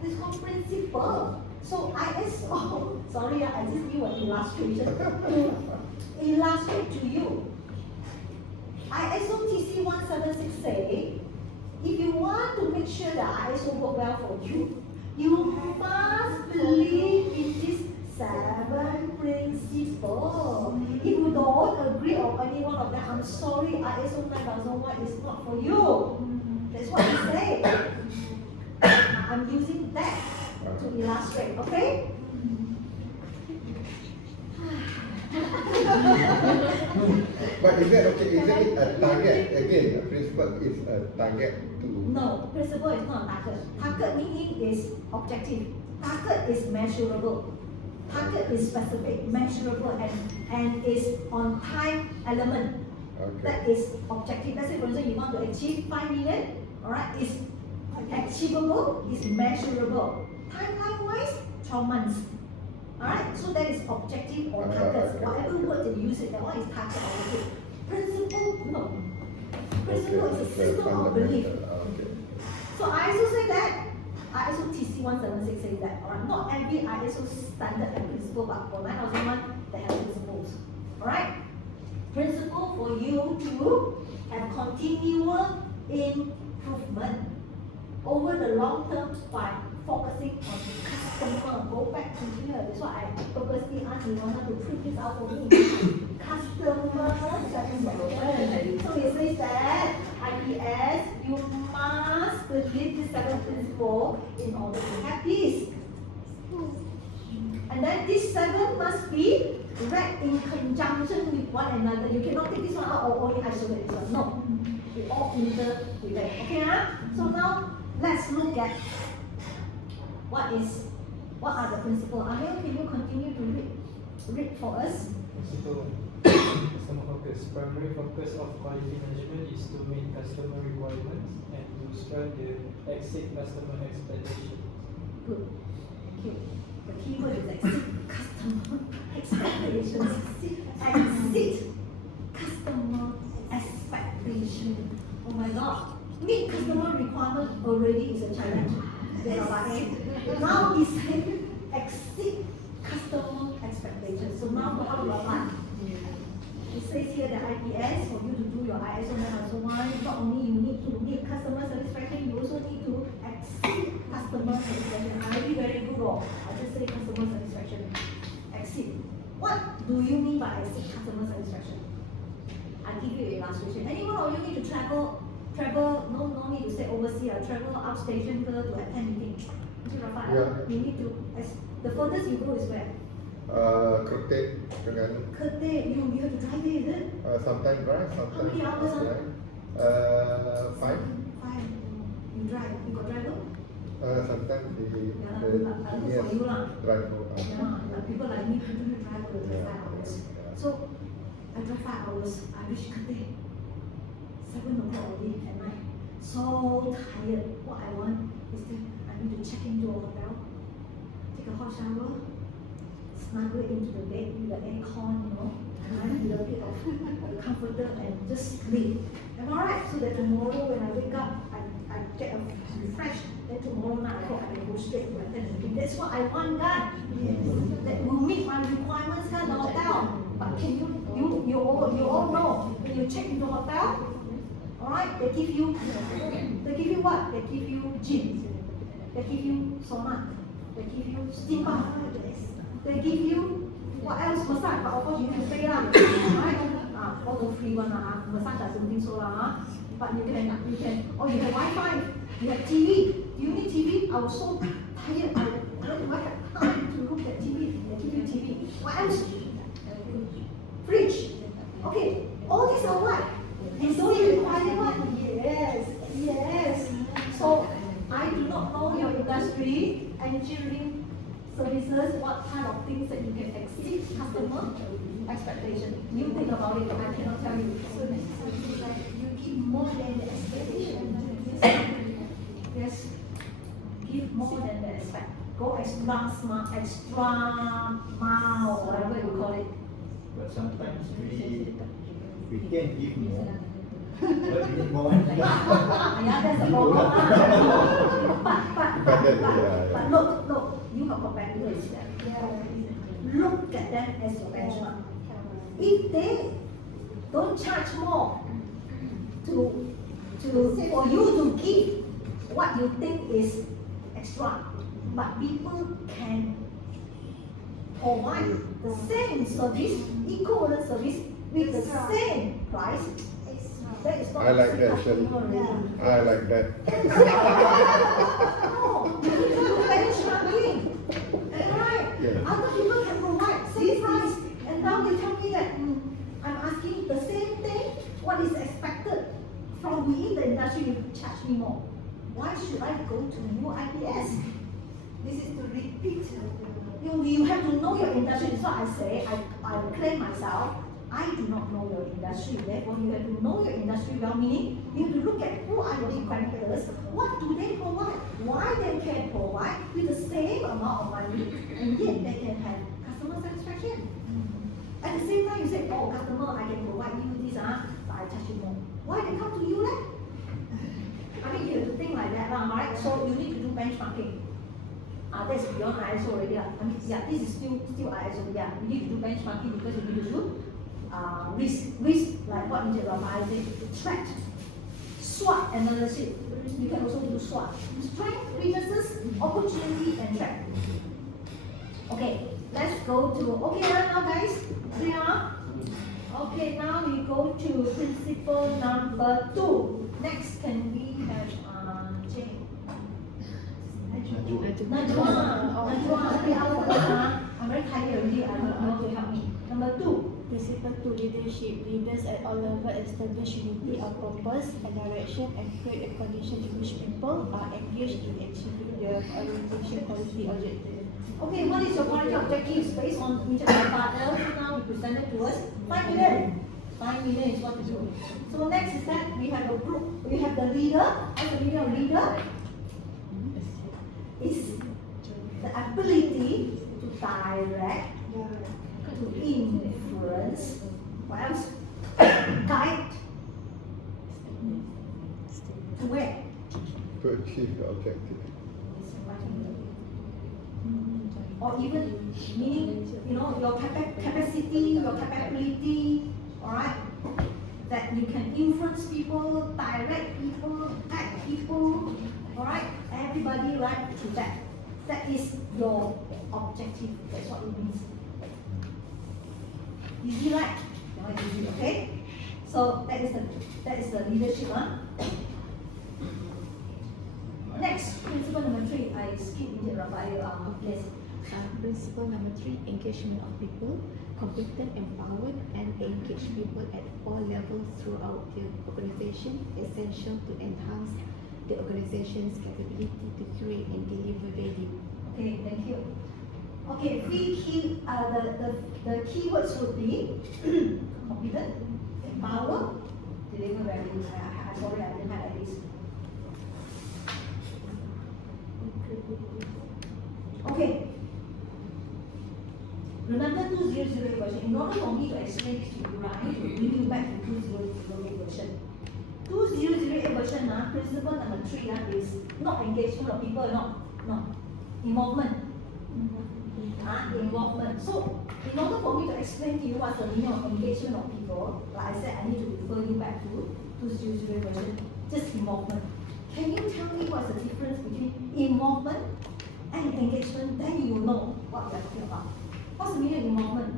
It's called principle. So ISO, sorry, I just give an illustration to illustrate to you. ISO TC 176 say, if you want to make sure that ISO work well for you, you must believe in this 7 principles. If you don't agree on any one of them, I'm sorry, ISO 9001 is not for you. That's what he said. I'm using that to illustrate, okay? But is that okay? Is that a target? Again, a principle is a target to. No, principle is not a target. Target meaning is objective. Target is measurable. Target is specific, measurable, and is on time element. Okay. That is objective. Let's say for example you want to achieve 5 million, alright, is achievable, is measurable. Timeline wise, 12 months. Alright, so that is objective or targets. Okay. Whatever word you use it, that one is target or objective. Principle, no. Principle is a system of belief. Okay. So I also say that, ISO TC 176 says that, alright, not every ISO standard and principle, but for 9001, they have principles. Alright? Principle for you to have continual improvement over the long term by focusing on customer. Go back to here. That's why I purposely asked you to print this out for me. Customer satisfaction. So it says that IPS, you must believe this 7 principle in order to have this. And then this 7 must be read in conjunction with one another. You cannot take this one out or only isolate this one. No. They all interrelate. Okay, huh? So now let's look at what are the principles. Amir, can you continue to read for us? Principle 1. Customer focus. Primary focus of quality management is to meet customer requirements and to strive to exceed customer expectations. Good. Thank you. The key word is exceed customer expectations. Exceed customer expectation. Oh my God. Meet customer requirement already is a challenge. Now he said exceed customer expectations. So now how do you apply? It says here that IPS, for you to do your ISO 9001, not only you need to meet customer satisfaction, you also need to exceed customer satisfaction. Very, very good. I just say customer satisfaction. Exceed. What do you mean by exceed customer satisfaction? I'll give you an illustration. Anyone of you need to travel, no need to stay overseas, travel outstation to attend meeting. Yeah. You need to, the furthest you go is where? Kerteh, Terengganu. Kerteh, you have to drive it, is it? Sometimes drive, How sometimes many hours? drive. 5. 5. You drive. You got driver? Sometimes Yeah, the good for you lah. drive for us. Yeah, like people like me continue to drive for the 5 hours. So I drive 5 hours, I reach Cathay 7 o'clock already at night. So tired. What I want is that I need to check into a hotel, take a hot shower, snuggle into the bed with the aircon, with a bit of comforter and just sleep. Am I right? So that tomorrow when I wake up, I get a refresh. Then tomorrow night I hope I can go straight to my tent and sleep. That's what I want, God. That will meet my requirements, God, the hotel. But can you all know when you check into hotel, all right? They give you what? They give you gym. They give you sauna. They give you steam bath. They give you what else? Massage, but of course you can pay lah, right? All the free one massage I don't think so lah. But you can, you have Wi-Fi, you have TV. Do you need TV? I was so tired. I don't have time to look at TV. They give you TV. What else? Fridge. Okay, all these are what? And so you require what? Yes. So I do not know your industry, engineering services, what kind of things that you can exceed customer expectation. You think about it, I cannot tell you. So it's like you give more than the expectation. Yes, give more than they expect. Go extra smart, extra mile, whatever you call it. But sometimes we can give more, but we need more. Yeah, that's the problem. But look, you have competitors there. Look at them as your benchmark. If they don't charge more for you to give what you think is extra, but people can provide the same service, equivalent service with the same price. That is not I like that, Shirley. I like that. No, you need to do benchmarking. Right? Yeah. Other people can provide same price, and now you tell me that I'm asking the same thing. What is expected from within the industry? You charge me more. Why should I go to UIPS? This is to repeat. You have to know your industry. That's what I say. I claim myself. I do not know your industry. Therefore, you have to know your industry well. Meaning, you have to look at who are your competitors. What do they provide? Why they can provide with the same amount of money, and yet they can have customer satisfaction. At the same time, you say, "Oh, customer, I can provide you this, but I charge you more." Why they come to you, leh? I mean, you have to think like that, right? So you need to do benchmarking. That's beyond ISO already. I mean, yeah, this is still ISO. Yeah, you need to do benchmarking because you need to do risk like what Mr. Rafael said, threat, SWOT analysis. You can also do SWOT. Strength, weaknesses, opportunity, and threat. Okay, let's go to, now guys, clear? Okay, now we go to principle number 2. Next, can we have Jane? Najwa. I'm very tired already. I don't know to help me. Number 2. Principle to leadership. Leaders at all levels establish unity of purpose and direction and create a condition in which people are engaged in achieving their orientation quality objective. Okay, what is your quality objectives based on Mr. Rafael? Now we presented to us 5 million. 5 million is what to do. So next is that we have a group. We have the leader. As a leader is the ability to direct, to influence, what else? Guide. To where? To achieve the objective. Or even meaning, your capacity, your capability, alright? That you can influence people, direct people, guide people, alright? Everybody right to that. That is your objective. That's what it means. Easy, right? Not easy, okay? So that is the leadership, Next, principle number 3. I skip it, Rafael. Yes. Principle number 3, engagement of people, competent, empowered, and engaged people at all levels throughout the organization, essential to enhance the organization's capability to create and deliver value. Okay, thank you. Okay, the keywords would be competent, empower, deliver value. Sorry, I didn't highlight this. Okay. Remember 2008 version. In order for me to explain this to you, right, I need to bring you back to 2008 version. 2008 version, principle number 3 is not engagement of people, no, involvement. Involvement. So, in order for me to explain to you what's the meaning of engagement of people, like I said, I need to refer you back to 2008 version, just involvement. Can you tell me what's the difference between involvement and engagement? Then you will know what we are talking about. What's the meaning of involvement?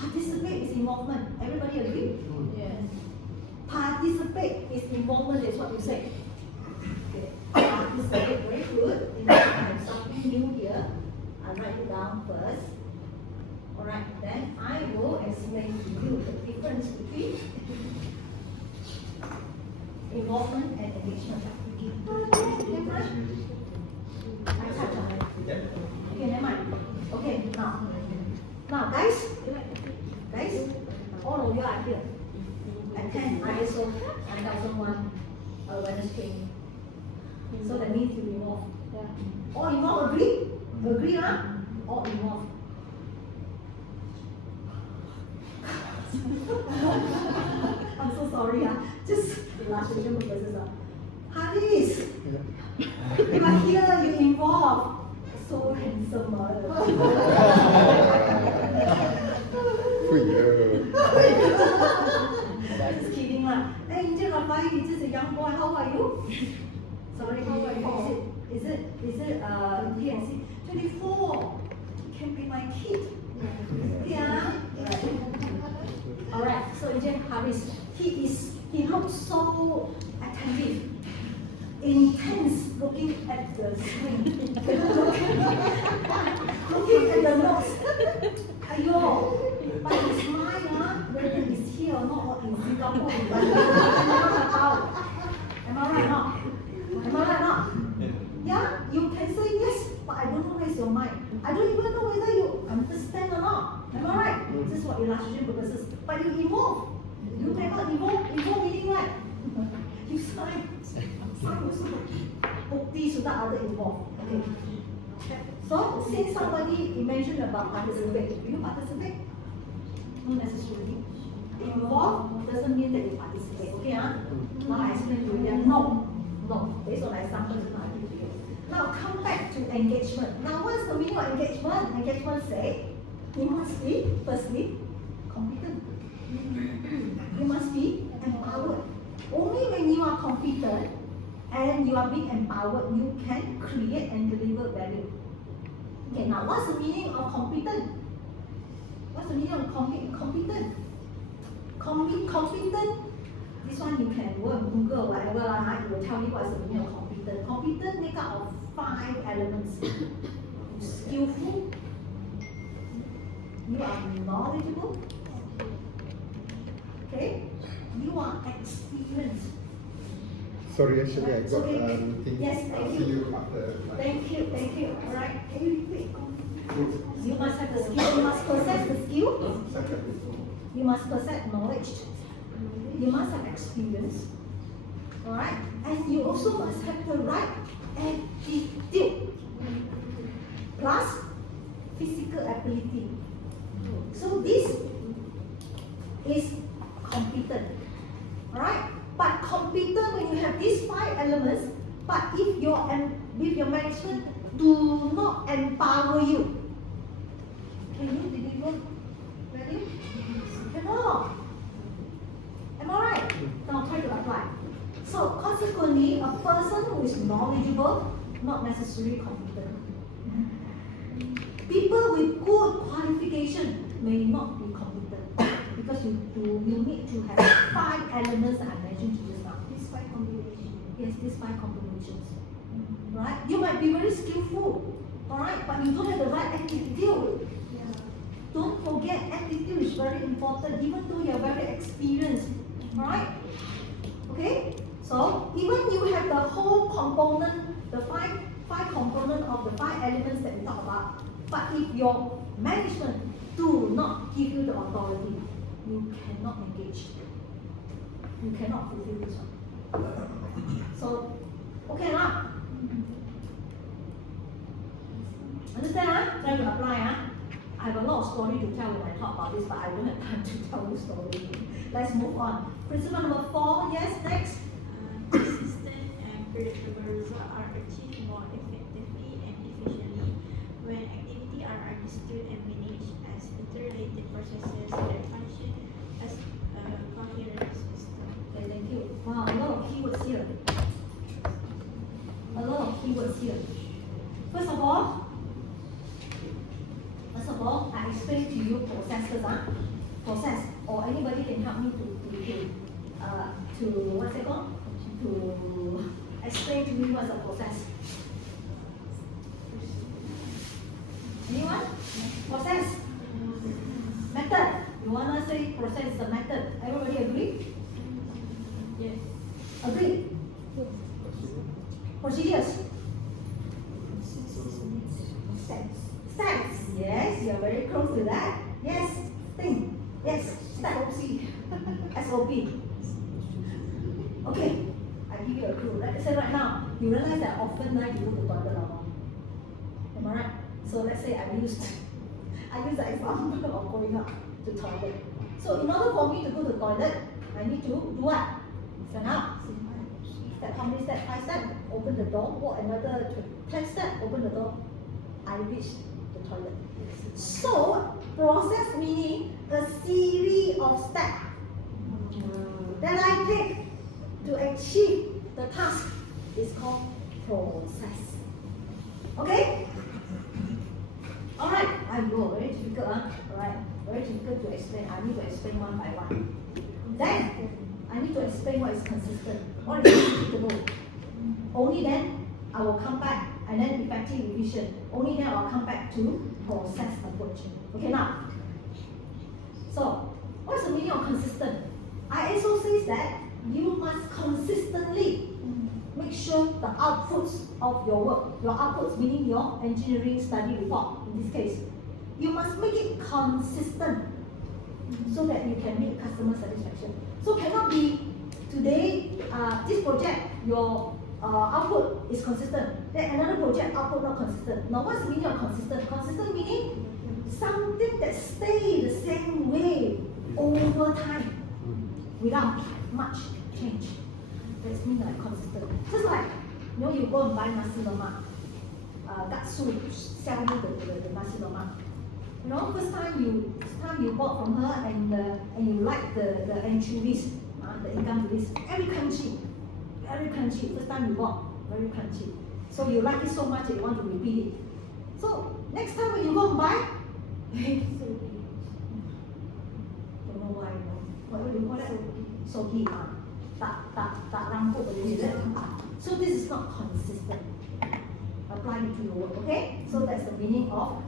Participate is involvement. Everybody agree? Yes. Participate is involvement, is what you say. Okay. Participate, very good. In fact, I have something new here. I'll write it down first. Alright, then I will explain to you the difference between involvement and engagement. I touch on it. Okay, never mind. Okay, now guys, all of you are here. Attend ISO 9001 awareness training. So that means you involve. Yeah. All involved, agree? Agree, huh? All involved. I'm so sorry, just illustration purposes. Haris, you are here, you involved. So handsome, Just kidding lah. Hey, Angel Rafael, he's just a young boy. How are you? Sorry, how are you? Is it PNC? 24. He can be my kid. Yeah. Alright, so Angel Haris, he looks so attentive, intense, looking at the screen, looking at the notes. Ayo, but his mind, whether he's here or not, or in Singapore, am I right or not? Am I right or not? Yeah, you can say yes, but I don't know where's your mind. I don't even know whether you understand or not. Am I right? This is what illustration purposes. But you involve. You cannot involve meaning right. You sign also. Bukti sudah ada involve. Okay. So, since somebody mentioned about participate, do you participate? Not necessarily. Involve doesn't mean that you participate. Okay, Now I explain to you. No. Based on examples, I give to you. Now come back to engagement. Now what's the meaning of engagement? Engagement say you must be firstly competent. You must be empowered. Only when you are competent and you are being empowered, you can create and deliver value. Okay, now what's the meaning of competent? What's the meaning of competent? Competent. This one you can go and Google or whatever, it will tell you what's the meaning of competent. Competent make up of 5 elements. Skillful. You are knowledgeable. Okay? You are experienced. Sorry, actually I got Okay. meeting. Yes, I'll thank see you. you after. Thank you. Alright, can you repeat? You must have the skill, you must possess the skill, you must possess knowledge, you must have experience, alright? And you also must have the right attitude, plus physical ability. So this is competent, alright? But competent when you have these 5 elements, but if your management do not empower you, can you deliver value? Cannot. Am I right? Now try to apply. So consequently, a person who is knowledgeable, not necessarily competent. People with good qualification may not be competent because you need to have 5 elements that I mentioned to you just now. These 5 combinations. Yes, these 5 combinations. Right? You might be very skillful, alright, but you don't have the right attitude. Don't forget, attitude is very important, even though you're very experienced. Alright? Okay? So, even you have the whole component, the five component of the 5 elements that we talk about, but if your management do not give you the authority, you cannot engage. You cannot fulfill this one. So, okay now? Understand? Try to apply. I have a lot of story to tell when I talk about this, but I don't have time to tell the story. Let's move on. Principle number 4, yes, next. Consistent and predictable results are achieved more effectively and efficiently when activities are understood and managed as interrelated processes that function as a coherent system. Okay, thank you. Wow, a lot of keywords here. A lot of keywords here. First of all, I explain to you processes, process, or anybody can help me to what's it called? To explain to me what's a process. Anyone? Process. Method. You wanna say process is a method? Everybody agree? Yes. Agree? Procedures. Steps. Yes, you're very close to that. Yes. Thing. Yes. Step. SOP. Okay. I give you a clue. Let's say right now, you realize that often night you go to toilet alone. Am I right? So let's say I use the example of going up to toilet. So in order for me to go to toilet, I need to do what? Stand up. Step, how many steps? 5 steps. Open the door. Walk another 10 steps. Open the door. I reach the toilet. So process meaning a series of steps that I take to achieve the task is called process. Okay? Alright, I go. Very difficult, Alright, very difficult to explain. I need to explain one by one. Then, I need to explain what is consistent, what is predictable. Only then, I will come back, and then effective revision. Only then I will come back to process approach. Okay, now. So, what's the meaning of consistent? ISO says that you must consistently make sure the outputs of your work, your outputs meaning your engineering study report in this case, you must make it consistent so that you can meet customer satisfaction. So cannot be today, this project, your output is consistent, then another project output not consistent. Now what's the meaning of consistent? Consistent meaning something that stays the same way over time without much change. That's mean like consistent. Just like, you go and buy nasi lemak, Gatsu sell you the nasi lemak. First time you bought from her and you like the anchovies, the ikan bilis, very crunchy. First time you bought, very crunchy. So you like it so much that you want to repeat it. So next time when you go and buy, don't know why, what do you call that? Sogi, tak rampuk. So this is not consistent. Apply it to your work, okay? So that's the meaning of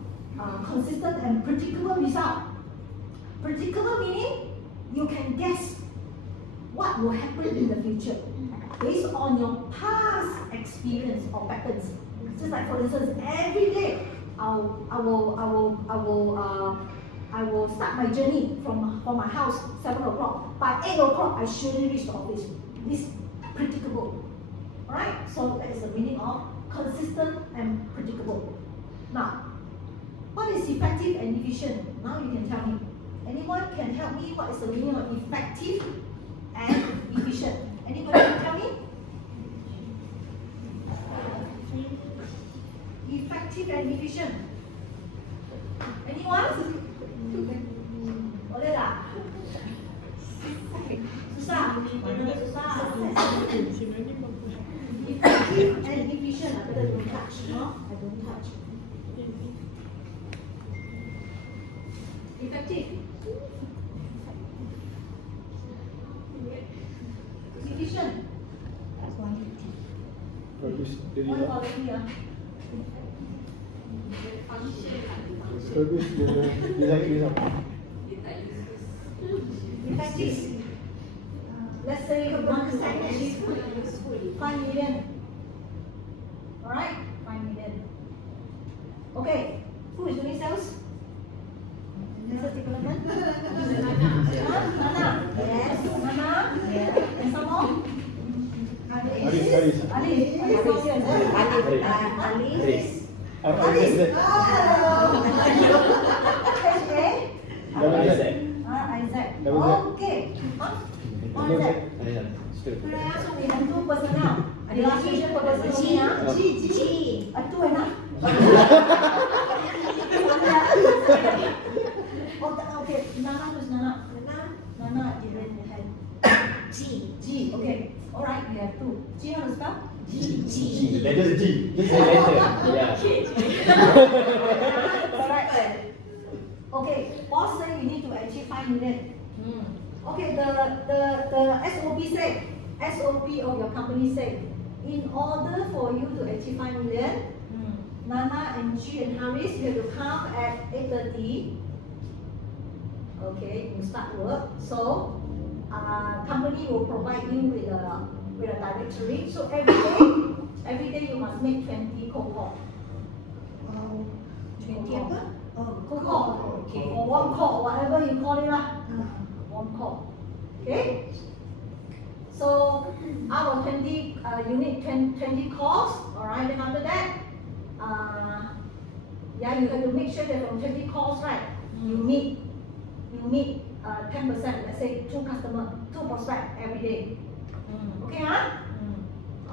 consistent and predictable result. Predictable meaning you can guess what will happen in the future based on your past experience or patterns. Just like for instance, every day I will start my journey from my house 7 o'clock. By 8 o'clock, I surely reach the office. This predictable. Alright? So that is the meaning of consistent and predictable. Now, what is effective and efficient? Now you can tell me. Anyone can help me? What is the meaning of effective and efficient? Anybody can tell me? Effective and efficient. Anyone? Boleh tak? Susah? Mana susah? Effective and efficient. I better don't touch, no? I don't touch. Effective. Efficient. Bagus dari What quality? Service design result. Effective. Let's say you want to achieve 5 million. Alright, 5 million. Okay, who is doing sales? Business development? Nana? Yes, Nana? Yeah. And some more? Haris. Ali. Isaac. Okay. Isaac. So we have 2 personnel. The last vision for personnel. G. Two enough. Okay. Nana who's Nana? Nana is raising the hand. G. Okay. Alright, we have 2. G how to spell? G. Letter G. Just say letter. Yeah. Alright. Okay. Boss say you need to achieve 5 million. Okay. The SOP say. SOP of your company say. In order for you to achieve 5 million, Nana and G and Haris, you have to come at 8:30. Okay, you start work. So, company will provide you with a directory. So every day you must make 20 cold call. 20 apa? Cold call. Okay. Or one call, whatever you call it lah. One call. Okay. So out of 20, you need 20 calls. All right. Then after that, yeah, you have to make sure that from 20 calls, right, you meet 10%. Let's say 2 prospects every day. Okay, huh?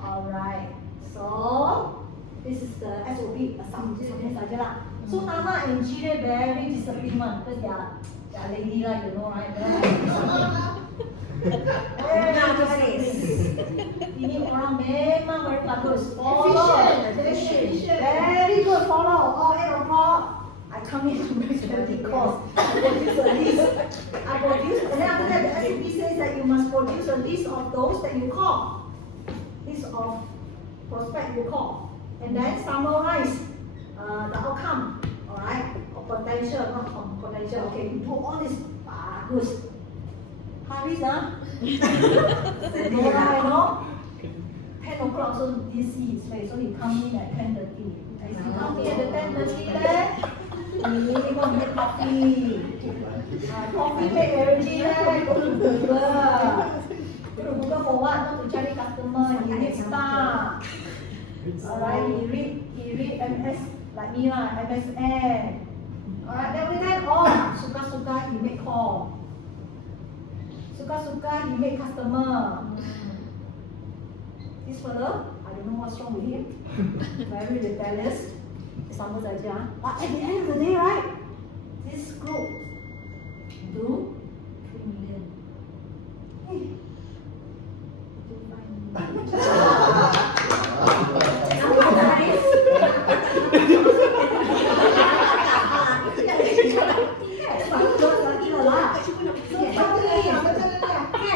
All right. So this is the SOP. Something saja lah. So Nana and Gina very disciplined one because they are lady lah, you know, right? Ini orang memang very bagus. Efficient. Very good. Follow. All 8 o'clock. I come in to make 20 calls. I produce a list. And then after that, the SOP says that you must produce a list of those that you call. List of prospect you call. And then summarize the outcome. Alright? Or potential, not potential. Okay, you do all this. Bagus. Haris, huh? Nora, you know? 10 o'clock, so you see his face. So he come in at 10:30. If you come in at 10:30 there, he go make coffee. Coffee make already there. Go to Google. Go to Google for what? Not to cari customer. He read stuff. Alright, he read MS like me lah, MSN. Alright, then suka-suka he make call. Suka-suka he make customer. This fellow, I don't know what's wrong with him. Very rebellious. Sama saja. But at the end of the day, right? This group do 3 million. Hey. Do 5 million.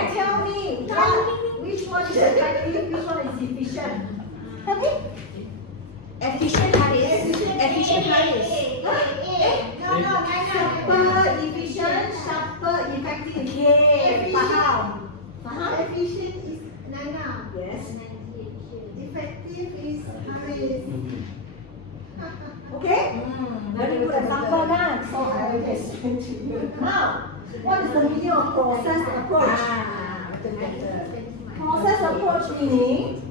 Tell me, which one is effective, which one is efficient? Efficient Haris. Super efficient, super effective. Okay, faham? Efficient is Nana. Yes. Effective is Haris. Okay? Very good example now. So I will explain to you. Now, what is the meaning of process approach? Process approach meaning,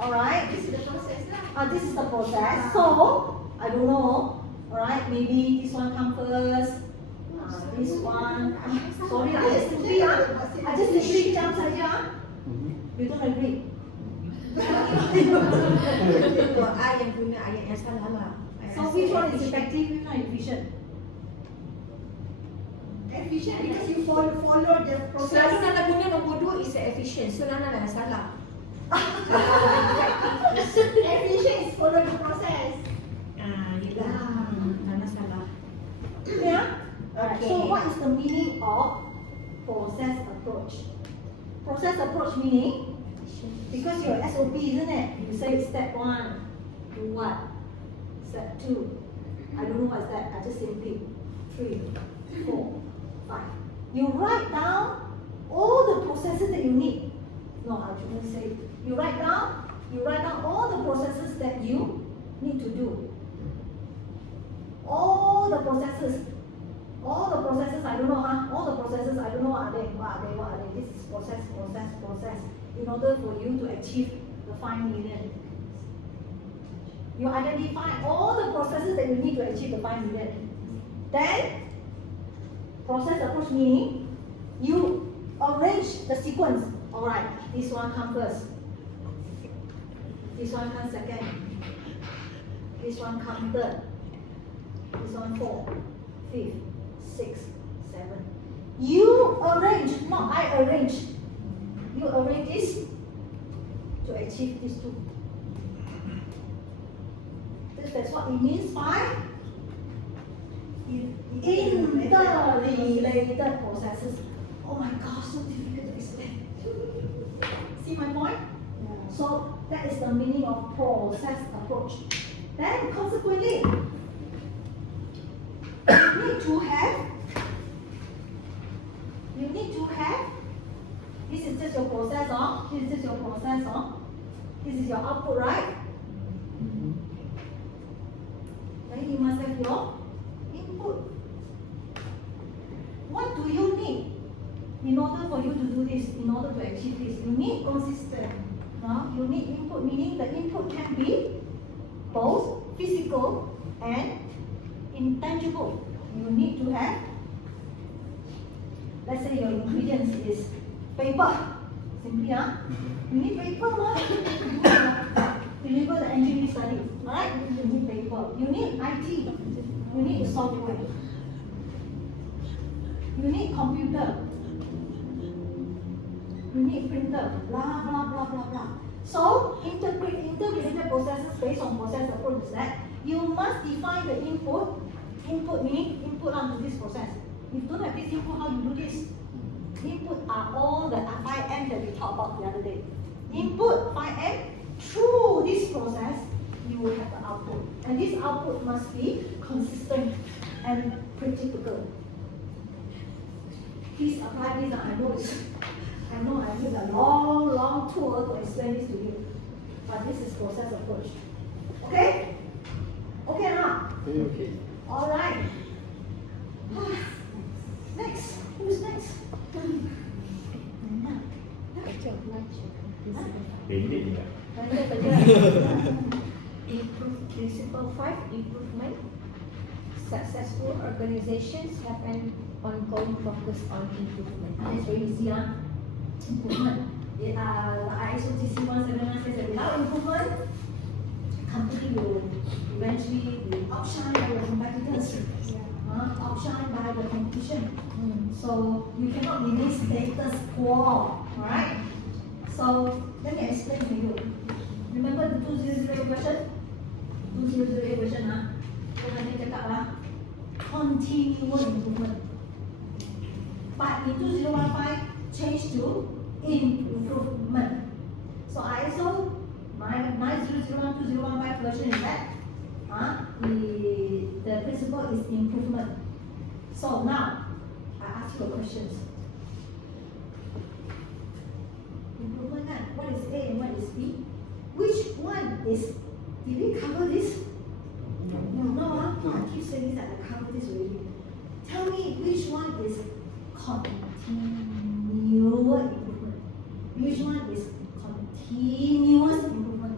alright, this is the process. This is the process. So, I don't know, alright, maybe this one come first. This one. Sorry, I just agree. I just agree jam saja. You don't agree? I yang punya ayat yang salah lah. So which one is effective, which one is efficient? Efficient because you follow the process. Selalu Nana punya nombor 2 is efficient. So Nana dah salah. Efficient is follow the process. Yelah. Nana salah. Yeah? Alright, Okay. so what is the meaning of process approach? Process approach meaning, because your SOP, isn't it? You say step 1, do what? Step 2, I don't know what's that. I just simply 3, 4, 5. You write down all the processes that you need. No, I shouldn't say. You write down all the processes that you need to do. All the processes, I don't know, all the processes, I don't know what are they. This is process. In order for you to achieve the 5 million. You identify all the processes that you need to achieve the 5 million. Then, process approach meaning, you arrange the sequence. Alright, this one comes first. This one comes second. This one comes third. This one 4, 5, 6, 7. You arrange, not I arrange. You arrange this to achieve these 2. That's what it means by interrelated processes. Oh my gosh, so difficult to explain. See my point? Yeah. So that is the meaning of process approach. Then consequently, you need to have, this is just your process, this is your output, right? Then you must have your input. What do you need in order for you to do this, in order to achieve this? You need consistent. You need input, meaning the input can be both physical and intangible. You need to have, let's say your ingredients is paper. Simply, you need paper, deliver the engineering study, right? You need paper. You need IT. You need software. You need computer. You need printer. Blah blah blah blah blah. So integrated processes based on process approach is that you must define the input. Input meaning input onto this process. If you don't have this input, how you do this? Input are all the 5M that we talked about the other day. Input 5M, through this process, you will have the output. And this output must be consistent and predictable. Please apply this. I know I need a long tour to explain this to you. But this is process approach. Okay? Okay now? Okay. Alright. Next. Who's next? Principle 5, improvement. Successful organizations have an ongoing focus on improvement. That's very easy, improvement. The ISO TC 171 says that without improvement, company will eventually be outshined by the competitors, outshined by the competition. So you cannot remain status quo, alright? So let me explain to you. Remember the 2008 question? 2008 question, Nanti cakap continual improvement. But in 2015, change to improvement. So ISO 9001-2015 version is that the principle is improvement. So now I ask you questions. Improvement, what is A and what is B? Which one is? Did we cover this? No, I keep saying that I covered this already. Tell me which one is continual improvement? Which one is continuous improvement?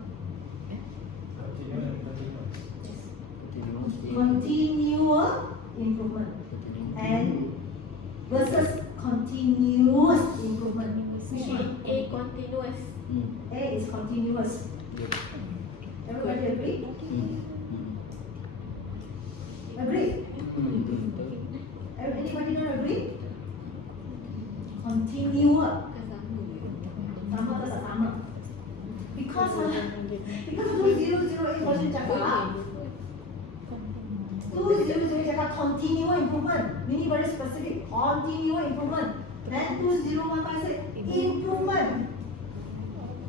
Continual improvement and versus continuous improvement. Which one? A continuous. A is continuous. Everybody agree? Agree? Anybody not agree? Continual. Sama atau tak sama? Because 2008 version cakap 2008 cakap continual improvement, meaning very specific, continual improvement. Then 2015 said improvement.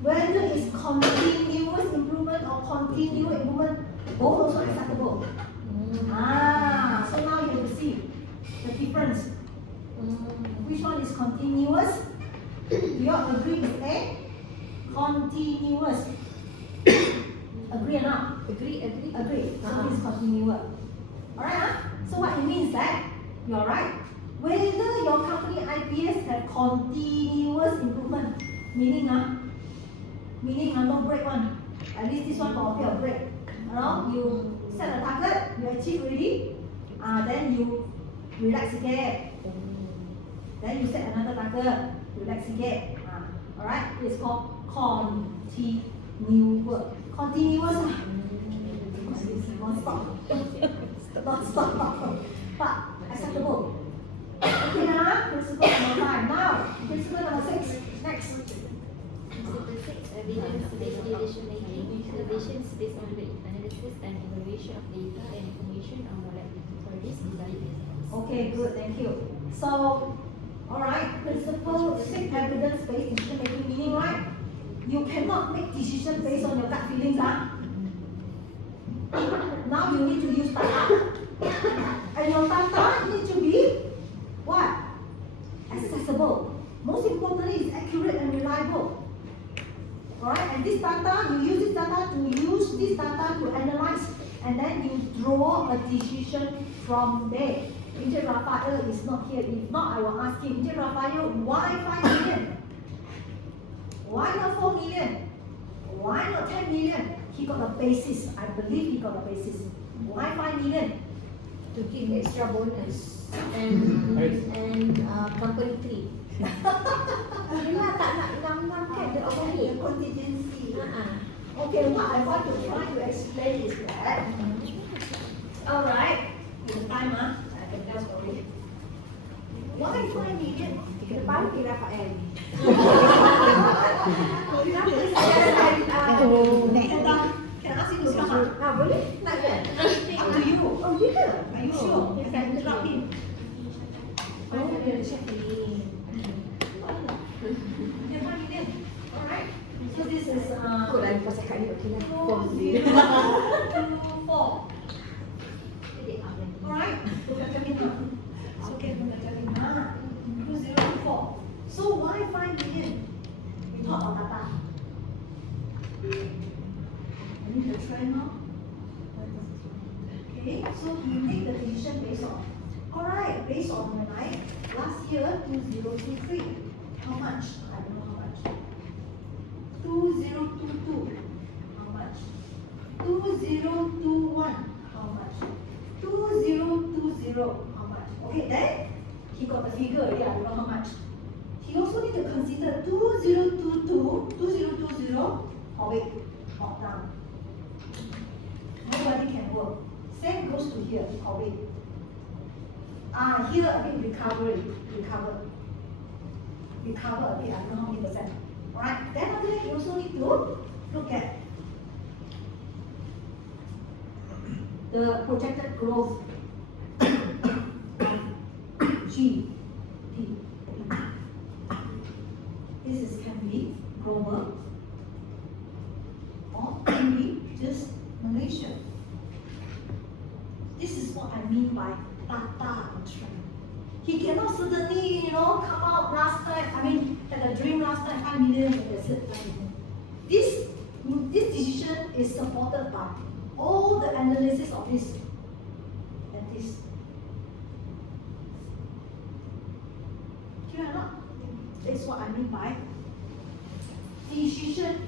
Whether it's continuous improvement or continual improvement, both also acceptable. So now you have to see the difference. Which one is continuous? Do you all agree with A? Continuous. Agree or not? Agree. Agree. So it's continuous. Alright? So what it means that you're right. Whether your company IPS have continuous improvement, meaning no break one. At least this one got a bit of break. You set a target, you achieve already, then you relax again. Then you set another target, relax again. Alright? It's called continuous. Continuous. Non-stop. Non-stop. But acceptable. Okay, principle number 5. Now, principle number 6. Next. Principle 6, evidence-based decision-making. Innovations based on the analysis and evaluation of data and information are more likely to produce desired results. Okay, good, thank you. So, alright, principle 6, evidence-based decision-making, meaning, right? You cannot make decision based on your gut feelings, Now you need to use data. And your data need to be what? Accessible. Most importantly, it's accurate and reliable. Alright, and this data, you use this data to analyze, and then you draw a decision from there. Encik Raphael is not here. If not, I will ask him, Encik Raphael, why 5 million? Why not 4 million? Why not 10 million? He got a basis. I believe he got a basis. Why 5 million? To give extra bonus and company tree. Yelah tak nak ngam-ngamkan the overhead. Contingency. Okay, what I want to try to explain is that, alright, in the time, I can tell story. Why 5 million? Baru kira Raphael. Can I ask you to stop? Boleh? Not yet. Up to you. Oh, yeah. Are you sure? You can interrupt him. Oh, dia ada check ni. Okay, 5 million. Alright. So this is Kot lah lepas cakap ni, okey lah. 4. Alright. Okay, 2024. So why 5 million? We talk about data. I need the trend now. Okay, so you make the decision based on. Alright, based on when last year 2023. How much? I don't know how much. 2022. How much? 2021. How much? 2020. How much? Okay, then he got the figure. Yeah, I don't know how much. He also need to consider 2022, 2020. Oh wait, not down. Nobody can work. Same goes to here. Oh wait. Here a bit recover a bit. I don't know how many percent. Alright, then after that you also need to look at the projected growth GDP. This can be global or can be just Malaysia. This is what I mean by data and trend. He cannot suddenly, come out last time. I mean, had a dream last time, 5 million, and that's it. This decision is supported by all the analysis of this and this. Clear or not? That's what I mean by decision,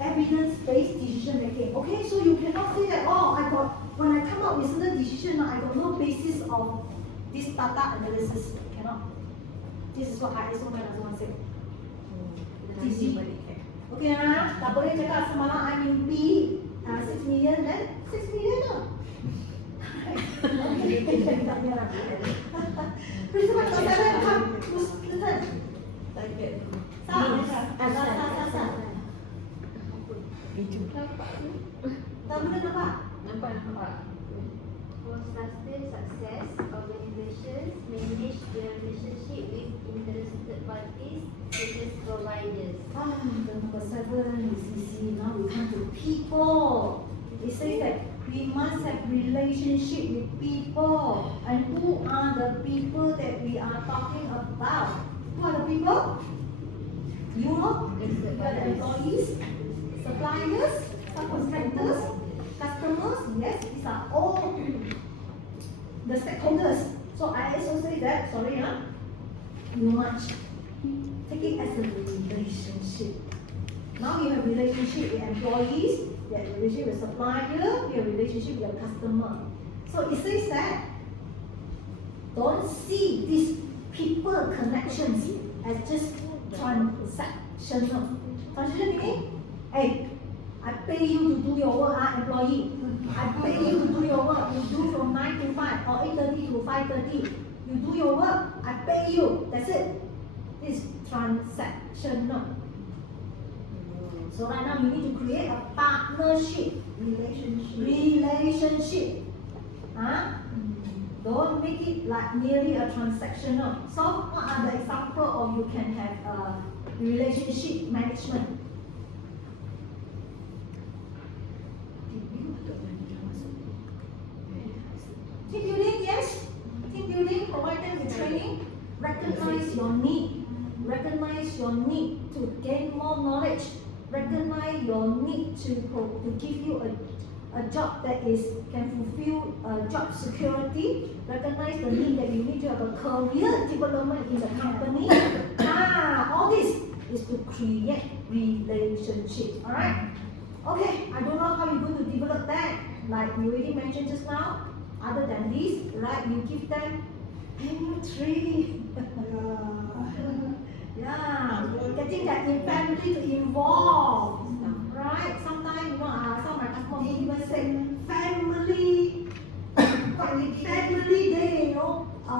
evidence-based decision making. Okay, so you cannot say that, when I come up with certain decision, I got no basis of this data analysis. Cannot. This is what ISO 9001 said. Okay, tak boleh cakap semalam I mimpi 6 million, then 6 million lah. Principal number 7, come, who's the turn? Tak boleh nampak? Nampak. For sustained success, organizations manage their relationship with interested parties, such as providers. The number 7 is easy. Now we come to people. It says that We must have relationship with people. And who are the people that we are talking about? Who are the people? You know, you are the employees, suppliers, subcontractors, customers. Yes, these are all the stakeholders. So I also say that, sorry, you must take it as a relationship. Now you have relationship with employees, you have relationship with supplier, you have relationship with your customer. So it says that don't see these people connections as just transactional. Transactional meaning, hey, I pay you to do your work, employee. I pay you to do your work. You do from 9 to 5 or 8:30 to 5:30. You do your work, I pay you. That's it. It's transactional. So right now you need to create a partnership. Relationship. Don't make it like merely a transactional. So what are the example of you can have a relationship management? Team building, yes. Team building, provide them with training. Recognize your need. Recognize your need to gain more knowledge. Recognize your need to give you a job that can fulfill job security. Recognize the need that you need to have a career development in the company. All this is to create relationship. Alright? Okay, I don't know how you're going to develop that. Like we already mentioned just now. Other than this, right, you give them annual training. Yeah, getting that in family to involve. Right? Sometimes, you know, some of my customers even say family day, you know. My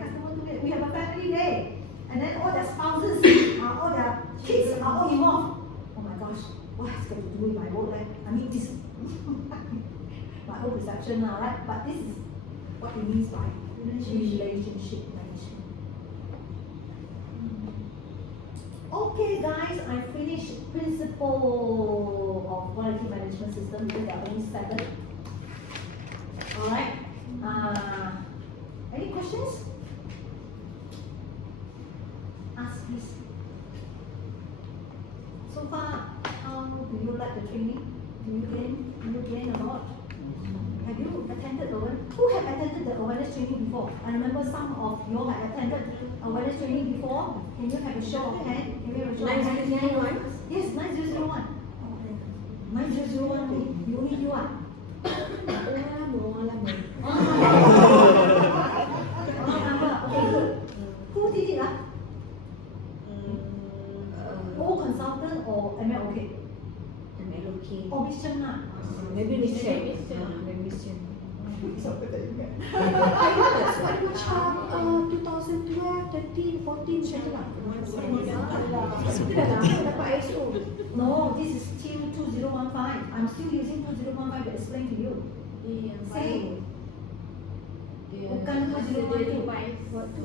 customer told me we have a family day. And then all their spouses, all their kids are all involved. Oh my gosh, what has got to do with my work life? I mean, this my own perception now, right? But this is what it means by relationship management. Okay, guys, I finished principle of quality management system. There are only 7. All right. Any questions? Ask please. So far, how do you like the training? Do you gain a lot? Have you attended who have attended the awareness training before? I remember some of you all have attended awareness training before. Can you have a show of hand? Can we have a show of hand? 9001? Yes, 9001. 9001. You only you are. Okay, good. Who did it? O consultant or MLOK? MLOK. Or mission lah. Maybe mission. Sampai tak ingat. What macam 2012, 13, 14 macam tu lah. Itu dah lama dapat ISO. No, this is still 2015. I'm still using 2015 to explain to you. Say. Bukan 2015. Waktu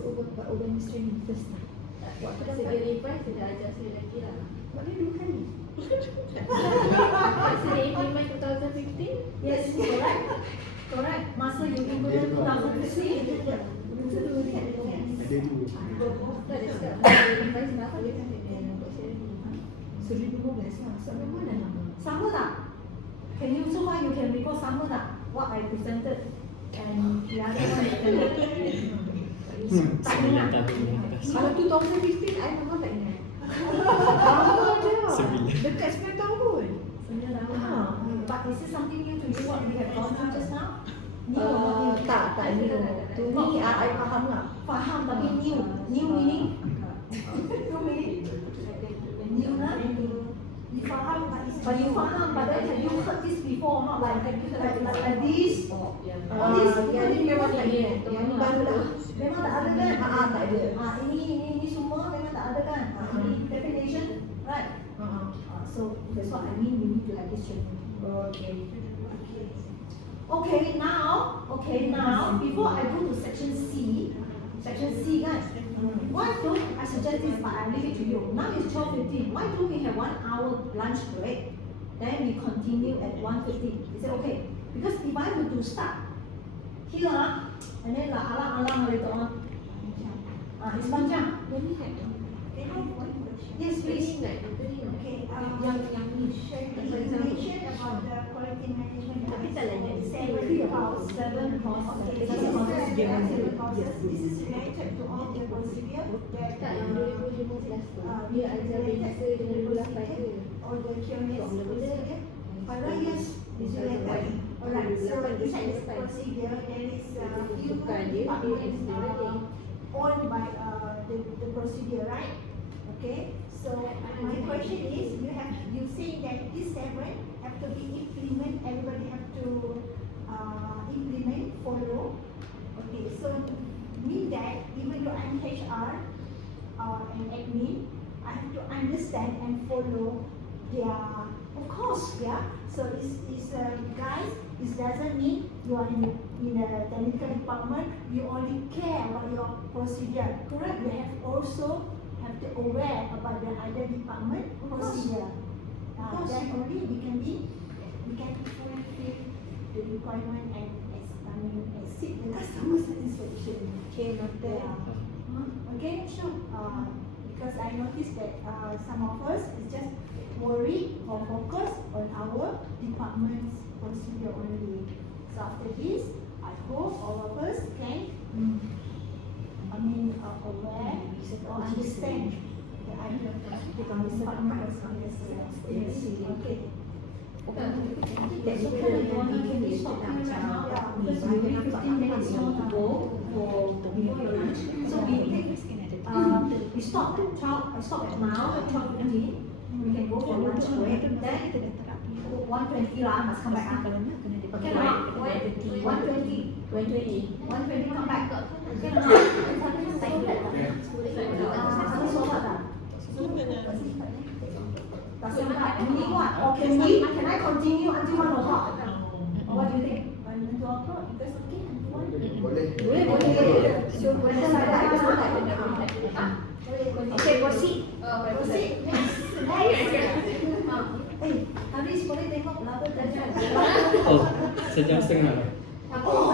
awareness training first ni. Waktu dapat sudah ajar saya lagi lah. maknanya 2 kali. Sudah implement 2015? Yes, correct. Correct. Masa you implement 2015. Ada 2. Tak ada cakap. Advice nak boleh kan dia untuk saya. 2015 lah. Sampai mana lama? Sama tak? Can you so far you can recall sama tak? What I presented and the other one you can tak ingat. Kalau 2015, I memang tak ingat. Lama je. Dekat 9 tahun. But is it something new to you what we have gone through just now? New or not new? Tak new. To me, I faham lah. Faham tapi new. New meaning? New meaning? New lah. You faham, but you faham, but then have you heard this before or not? Like this? All this? Yang ni memang tak ingat. Yang ni baru lah. Memang tak ada kan? Tak ada. Ini semua memang tak ada kan? Ini definition, right? So that's what I mean. You need to have this training. Okay, now, before I go to section C guys, why don't I suggest this, but I leave it to you. Now it's 12:15. Why don't we have 1 hour lunch break? then we continue at 1:15. Is it okay? Because if I were to start here, and then alang later on, it's panjang. Can I have one question? Yes, please. Okay, you mentioned about the quality management. Seven course. Okay, This is this is related to all the procedure that Tak, yang 2015 tu. Dia ajar bahasa 2008 tu. all the QMS procedure. Alright, yes, it's related. Alright, so inside this procedure there is few departments owned by the procedure, right? Okay, so my question is, you say that these 7 have to be implement, everybody have to implement, follow. Okay, so mean that even though I'm HR and admin, I have to understand and follow their, of course, yeah. So it's guys, it doesn't mean you are in the technical department, you only care about your procedure. Correct? You have also have to aware about the other department procedure. Then only we can fulfill the requirement and exceed the customer satisfaction. Okay, noted. Okay, sure. Because I noticed that some of us is just worried or focus on our department's procedure only. So after this, I hope all of us can, aware or understand the other department procedure. Yes, okay. Technical employment can be stopped here right now, because we only 15 minutes more to go before your lunch. So we stop at 12, I stop at now at 12:15. We can go for lunch break. Then 1:20 lah, must come back. Okay, now 1:20 come back. Okay, now ada solat tak? Tak sempat. Meaning what? Or can I continue until 1 o'clock? Or what do you think? Until 2 o'clock, because okay, Boleh. Okay, proceed. Next. Haris boleh tengok berapa jam? Oh, 1.5 jam. Oh,